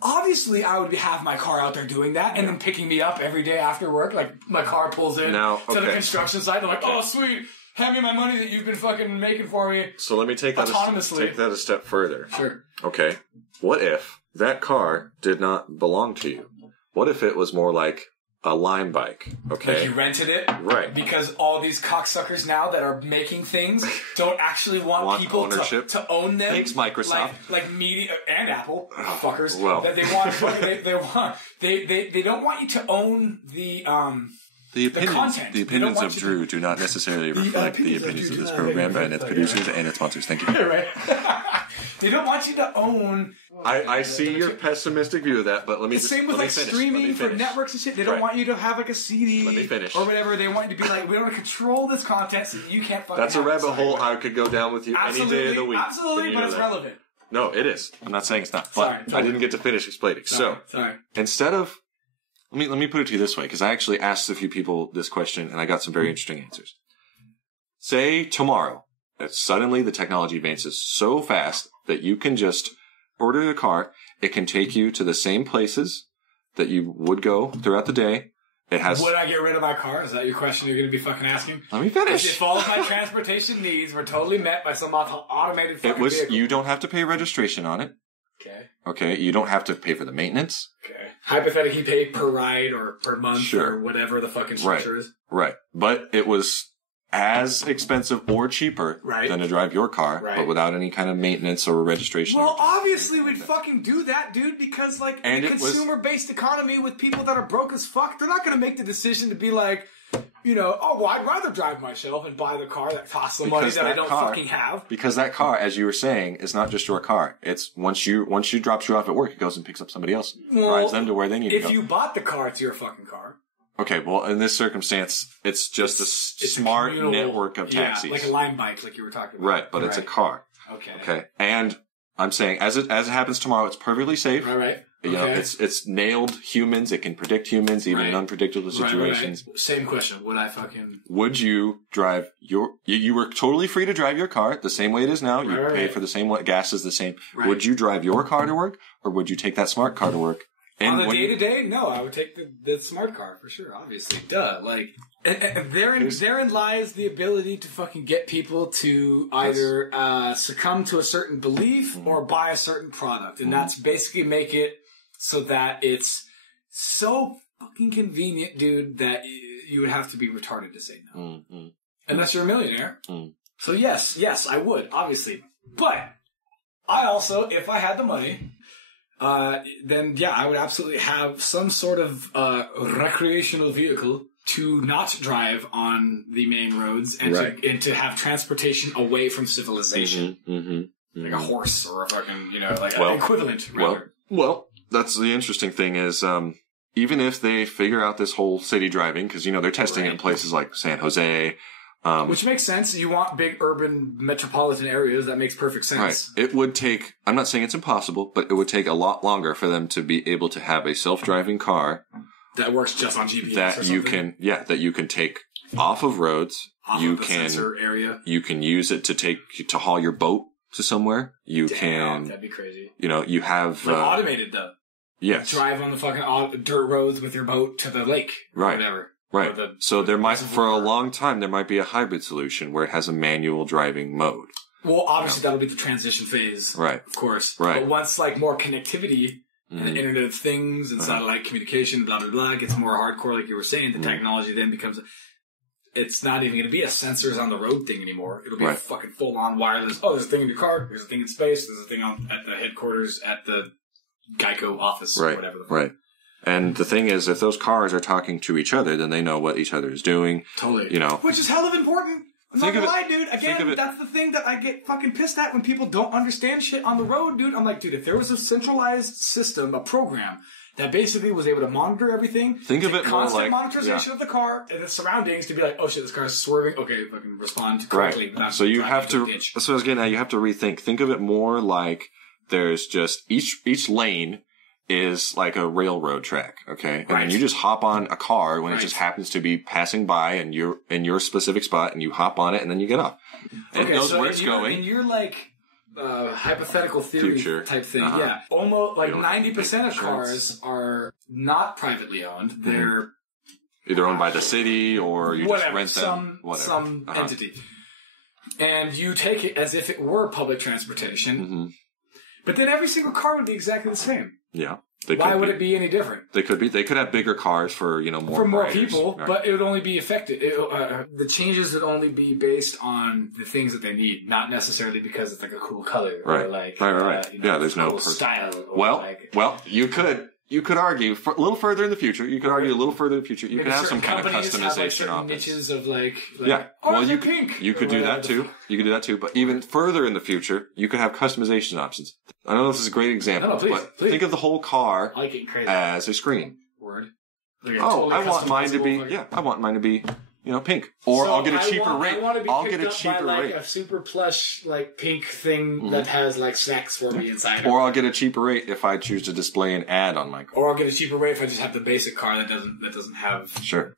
Obviously, I would have my car out there doing that and then picking me up every day after work. Like, my car pulls in to the construction site. They're like, oh, sweet. Hand me my money that you've been fucking making for me. So let me take that a step further. Sure. Okay. What if that car did not belong to you? What if it was more like a Lime bike, okay? Like you rented it? Right. Because all these cocksuckers now that are making things don't actually want people to own them. Thanks, Microsoft. Like media and Apple, fuckers. Well. That they don't want you to own the content. The opinions of Drew do not necessarily reflect the opinions of this program and its producers and its sponsors. Thank you. Right. They don't want you to own. I see your pessimistic view of that, but let me just same with like streaming for networks and shit. They don't want you to have like a CD or whatever. They want you to be like, we don't want to control this content so you can't fucking. That's a rabbit hole I could go down with you any day of the week. Absolutely, but it's relevant. No, it is. I'm not saying it's not. But I didn't get to finish explaining. So instead of let me put it to you this way, because I actually asked a few people this question and I got some very interesting answers. Say tomorrow that suddenly the technology advances so fast that you can just order a car. It can take you to the same places that you would go throughout the day. It has. Would I get rid of my car? Is that your question you're going to be fucking asking? Let me finish. If all of my transportation needs were totally met by some automated fucking vehicle. You don't have to pay registration on it. Okay. You don't have to pay for the maintenance. Okay. Hypothetically, pay per ride or per month or whatever the fucking structure is. Right. But it was as expensive or cheaper than to drive your car, but without any kind of maintenance or registration. Well, obviously we'd fucking do that, dude, because like in a consumer-based economy with people that are broke as fuck, they're not going to make the decision to be like, I'd rather drive myself and buy the car that costs the money that I don't fucking have. Because that car, as you were saying, is not just your car. It's once you drops you off at work, it goes and picks up somebody else, drives them to where they need to go. If you bought the car, it's your fucking car. Okay, well, in this circumstance, it's just a smart network of taxis. Yeah, like a Lime bike, like you were talking about. Right, but it's a car. Okay. And I'm saying, as it happens tomorrow, it's perfectly safe. Right. You know, it's nailed humans. It can predict humans, even in unpredictable situations. Right. Same question. Would you drive you were totally free to drive your car the same way it is now. You pay for the same, gas is the same. Right. Would you drive your car to work, or would you take that smart car to work? And on the day-to-day, no, I would take the smart car for sure, obviously. Duh. Like, and therein lies the ability to fucking get people to either succumb to a certain belief or buy a certain product. And that's basically make it so that it's so fucking convenient, dude, that you would have to be retarded to say no. Unless you're a millionaire. So yes, I would, obviously. But I also, if I had the money... then I would absolutely have some sort of recreational vehicle to not drive on the main roads and to have transportation away from civilization, like a horse or a fucking an equivalent. Rather. Well, that's the interesting thing is even if they figure out this whole city driving, because they're testing it in places like San Jose. Which makes sense. You want big urban metropolitan areas. That makes perfect sense. Right. It would take, I'm not saying it's impossible, but it would take a lot longer for them to be able to have a self-driving car. That works just on GPS that you can take off of roads. Sensor area. You can use it to haul your boat to somewhere. That'd be crazy. You have... automated though. Yes. You drive on the fucking dirt roads with your boat to the lake. Or whatever. Right. So there might, for a long time, there might be a hybrid solution where it has a manual driving mode. Well, obviously that'll be the transition phase. Right. Of course. Right. But once more connectivity and the Internet of Things and satellite communication, blah, blah, blah, gets more hardcore, like you were saying, the technology then becomes, it's not even going to be a sensors on the road thing anymore. It'll be a fucking full on wireless. Oh, there's a thing in your car. There's a thing in space. There's a thing at the headquarters at the Geico office or whatever the fuck. Right. And the thing is, if those cars are talking to each other, then they know what each other is doing. Totally. Which is hell of important. I'm not gonna lie, dude. Again, that's the thing that I get fucking pissed at when people don't understand shit on the road, dude. I'm like, dude, if there was a centralized system, a program that basically was able to monitor everything, think of it more like monitorization of the car and the surroundings to be like, oh shit, this car is swerving. Okay, fucking respond correctly. Right. So you have to. That's what I was getting at. You have to rethink. Think of it more like there's just each lane is like a railroad track, okay? And then you just hop on a car when it just happens to be passing by and you're in your specific spot and you hop on it and then you get off. And it knows where it's going. And you're like hypothetical theory type thing. Yeah. Almost like 90% of cars are not privately owned. They're either owned by the city or you just rent them. Some entity. And you take it as if it were public transportation. But then every single car would be exactly the same. Yeah. Why would it be any different? They could have bigger cars for, more riders. People, right. But it would only be effective. The changes would only be based on the things that they need, not necessarily because it's like a cool color right. or like right. There's cool no style. Or you could argue a little further in the future. You could have some kind of customization have, options. Niches of like pink. You could do that too. But even further in the future, you could have customization options. I don't know if this is a great example, but think of the whole car as a screen. Word. I want mine to be pink. Or I'll get a cheaper rate. I'll get a cheaper rate. A super plush, pink thing that has, snacks for me inside. Or I'll get a cheaper rate if I choose to display an ad on my car. Or I'll get a cheaper rate if I just have the basic car that doesn't have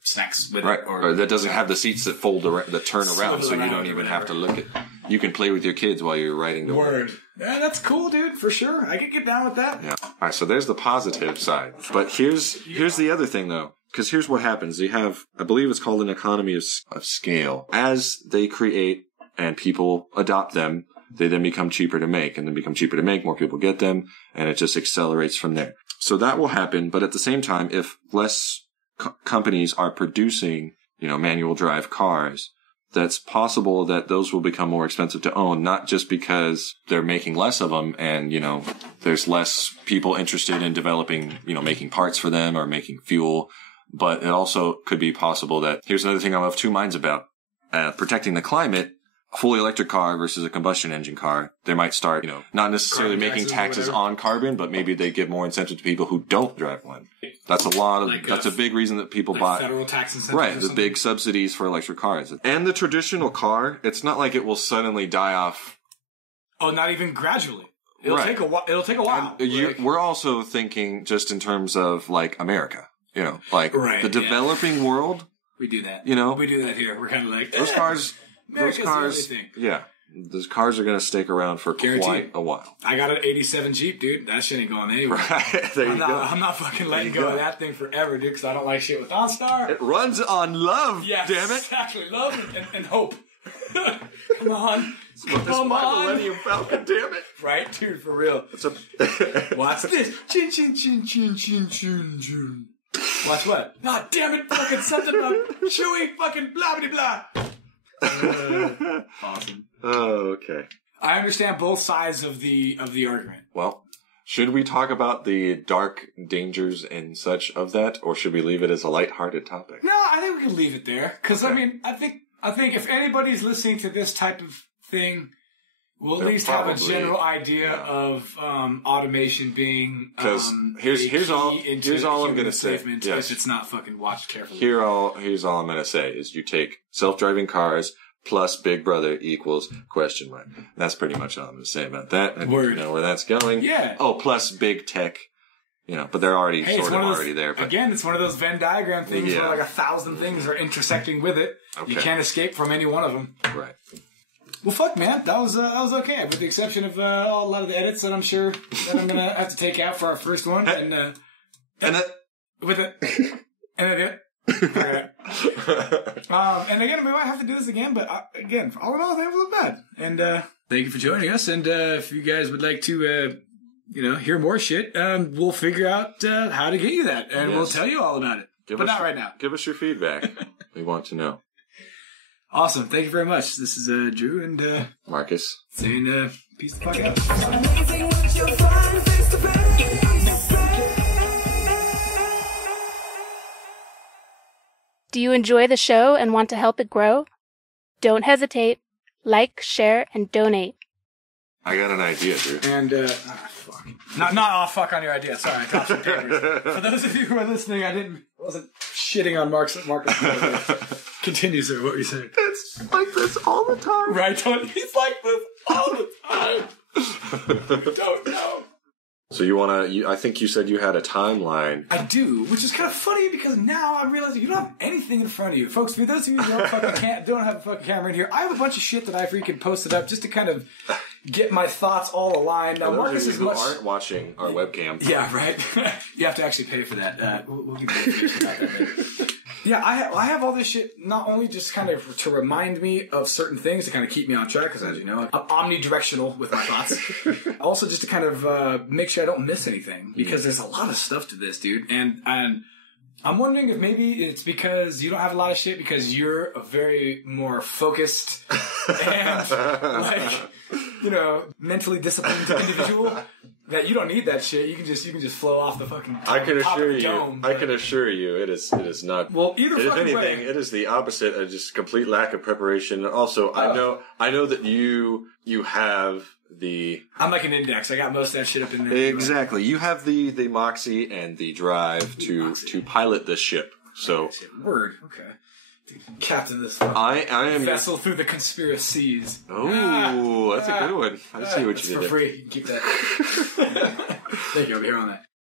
snacks with it. Or that doesn't have the seats that that turn around, so you don't even have to look at. You can play with your kids while you're riding the Word. Yeah, that's cool, dude, for sure. I could get down with that. Yeah. All right, so there's the positive side. But here's the other thing, though. Because here's what happens. They have, I believe it's called an economy of scale. As they create and people adopt them, they then become cheaper to make. And then become cheaper to make, more people get them, and it just accelerates from there. So that will happen, but at the same time, if less companies are producing, manual drive cars, that's possible that those will become more expensive to own, not just because they're making less of them and, there's less people interested in developing, making parts for them or making fuel. But it also could be possible that, here's another thing I'm of two minds about, protecting the climate, a fully electric car versus a combustion engine car. They might start, not necessarily making taxes on carbon, but maybe they give more incentive to people who don't drive one. That's that's a big reason that people bought federal tax incentives. Right, the big subsidies for electric cars. And the traditional car, it's not like it will suddenly die off. Oh, not even gradually. It'll take a while. We're also thinking just in terms of America. The developing world. We do that. We do that here. We're kind of like, those cars, yeah. Those cars are going to stick around for quite a while. I got an 87 Jeep, dude. That shit ain't going anywhere. Right. There you go. I'm not fucking letting go of that thing forever, dude, because I don't like shit with OnStar. It runs on love, damn it. Exactly. Love and hope. Come on. Come on. Millennium Falcon, damn it. Right, dude, for real. Watch this. Chin, chin, chin, chin, chin, chin, chin. Watch what? God damn it, fucking something about chewy fucking blah, blah, blah. Awesome. Oh, okay. I understand both sides of the argument. Well, should we talk about the dark dangers and such of that, or should we leave it as a lighthearted topic? No, I think we can leave it there. Because, okay. I think if anybody's listening to this type of thing, we'll at least have a general idea of automation being here's all I'm going to say. Yes. If it's not fucking watched carefully. Here's all I'm going to say is you take self-driving cars plus Big Brother equals question mark. That's pretty much all I'm going to say about that. And Word. You know where that's going. Yeah. Oh, plus big tech. But they're already already there. But again, it's one of those Venn diagram things where 1,000 things are intersecting with it. Okay. You can't escape from any one of them. Right. Well, fuck, man. That was okay, with the exception of a lot of the edits that I'm sure that I'm gonna have to take out for our first one. And again, we might have to do this again. But again, all in all, that wasn't bad. And thank you for joining us. And if you guys would like to, hear more shit, we'll figure out how to get you that, and we'll tell you all about it. But not right now. Give us your feedback. We want to know. Awesome. Thank you very much. This is Drew and Marcus saying peace the fuck out. Do you enjoy the show and want to help it grow? Don't hesitate. Like, share, and donate. I got an idea, Drew. And fuck. Not fuck on your idea. Sorry, I dropped some papers. For those of you who are listening, wasn't shitting on Marcus. Continue, sir. What were you saying? It's like this all the time. Right? He's like this all the time. Don't know. So I think you said you had a timeline. I do, which is kind of funny because now I'm realizing you don't have anything in front of you. Folks, for those of you who don't have a fucking camera in here, I have a bunch of shit that I freaking posted up just to kind of get my thoughts all aligned. Now, Marcus is much... aren't watching our webcam. Yeah, right? You have to actually pay for that. We'll give you about that later. Yeah, I have all this shit not only just kind of to remind me of certain things to kind of keep me on track, because as you know, I'm omnidirectional with my thoughts. Also just to kind of make sure I don't miss anything, because there's a lot of stuff to this, dude. And I'm wondering if maybe it's because you don't have a lot of shit because you're a very more focused and, like, you know, mentally disciplined individual. That you don't need that shit. You can just flow off the fucking top, I can assure of the you. dome. I can assure you, it is not. Well, either if fucking anything, way. it is the opposite of just complete lack of preparation. Also, I know that you have the. I'm like an index. I got most of that shit up in there. Exactly. You have the moxie and the drive to pilot this ship. So word. Okay. Captain this I am vessel through the conspiracies. Oh, that's a good one. I see what you did for there. free. You can keep that. Thank you. I'll be here on that.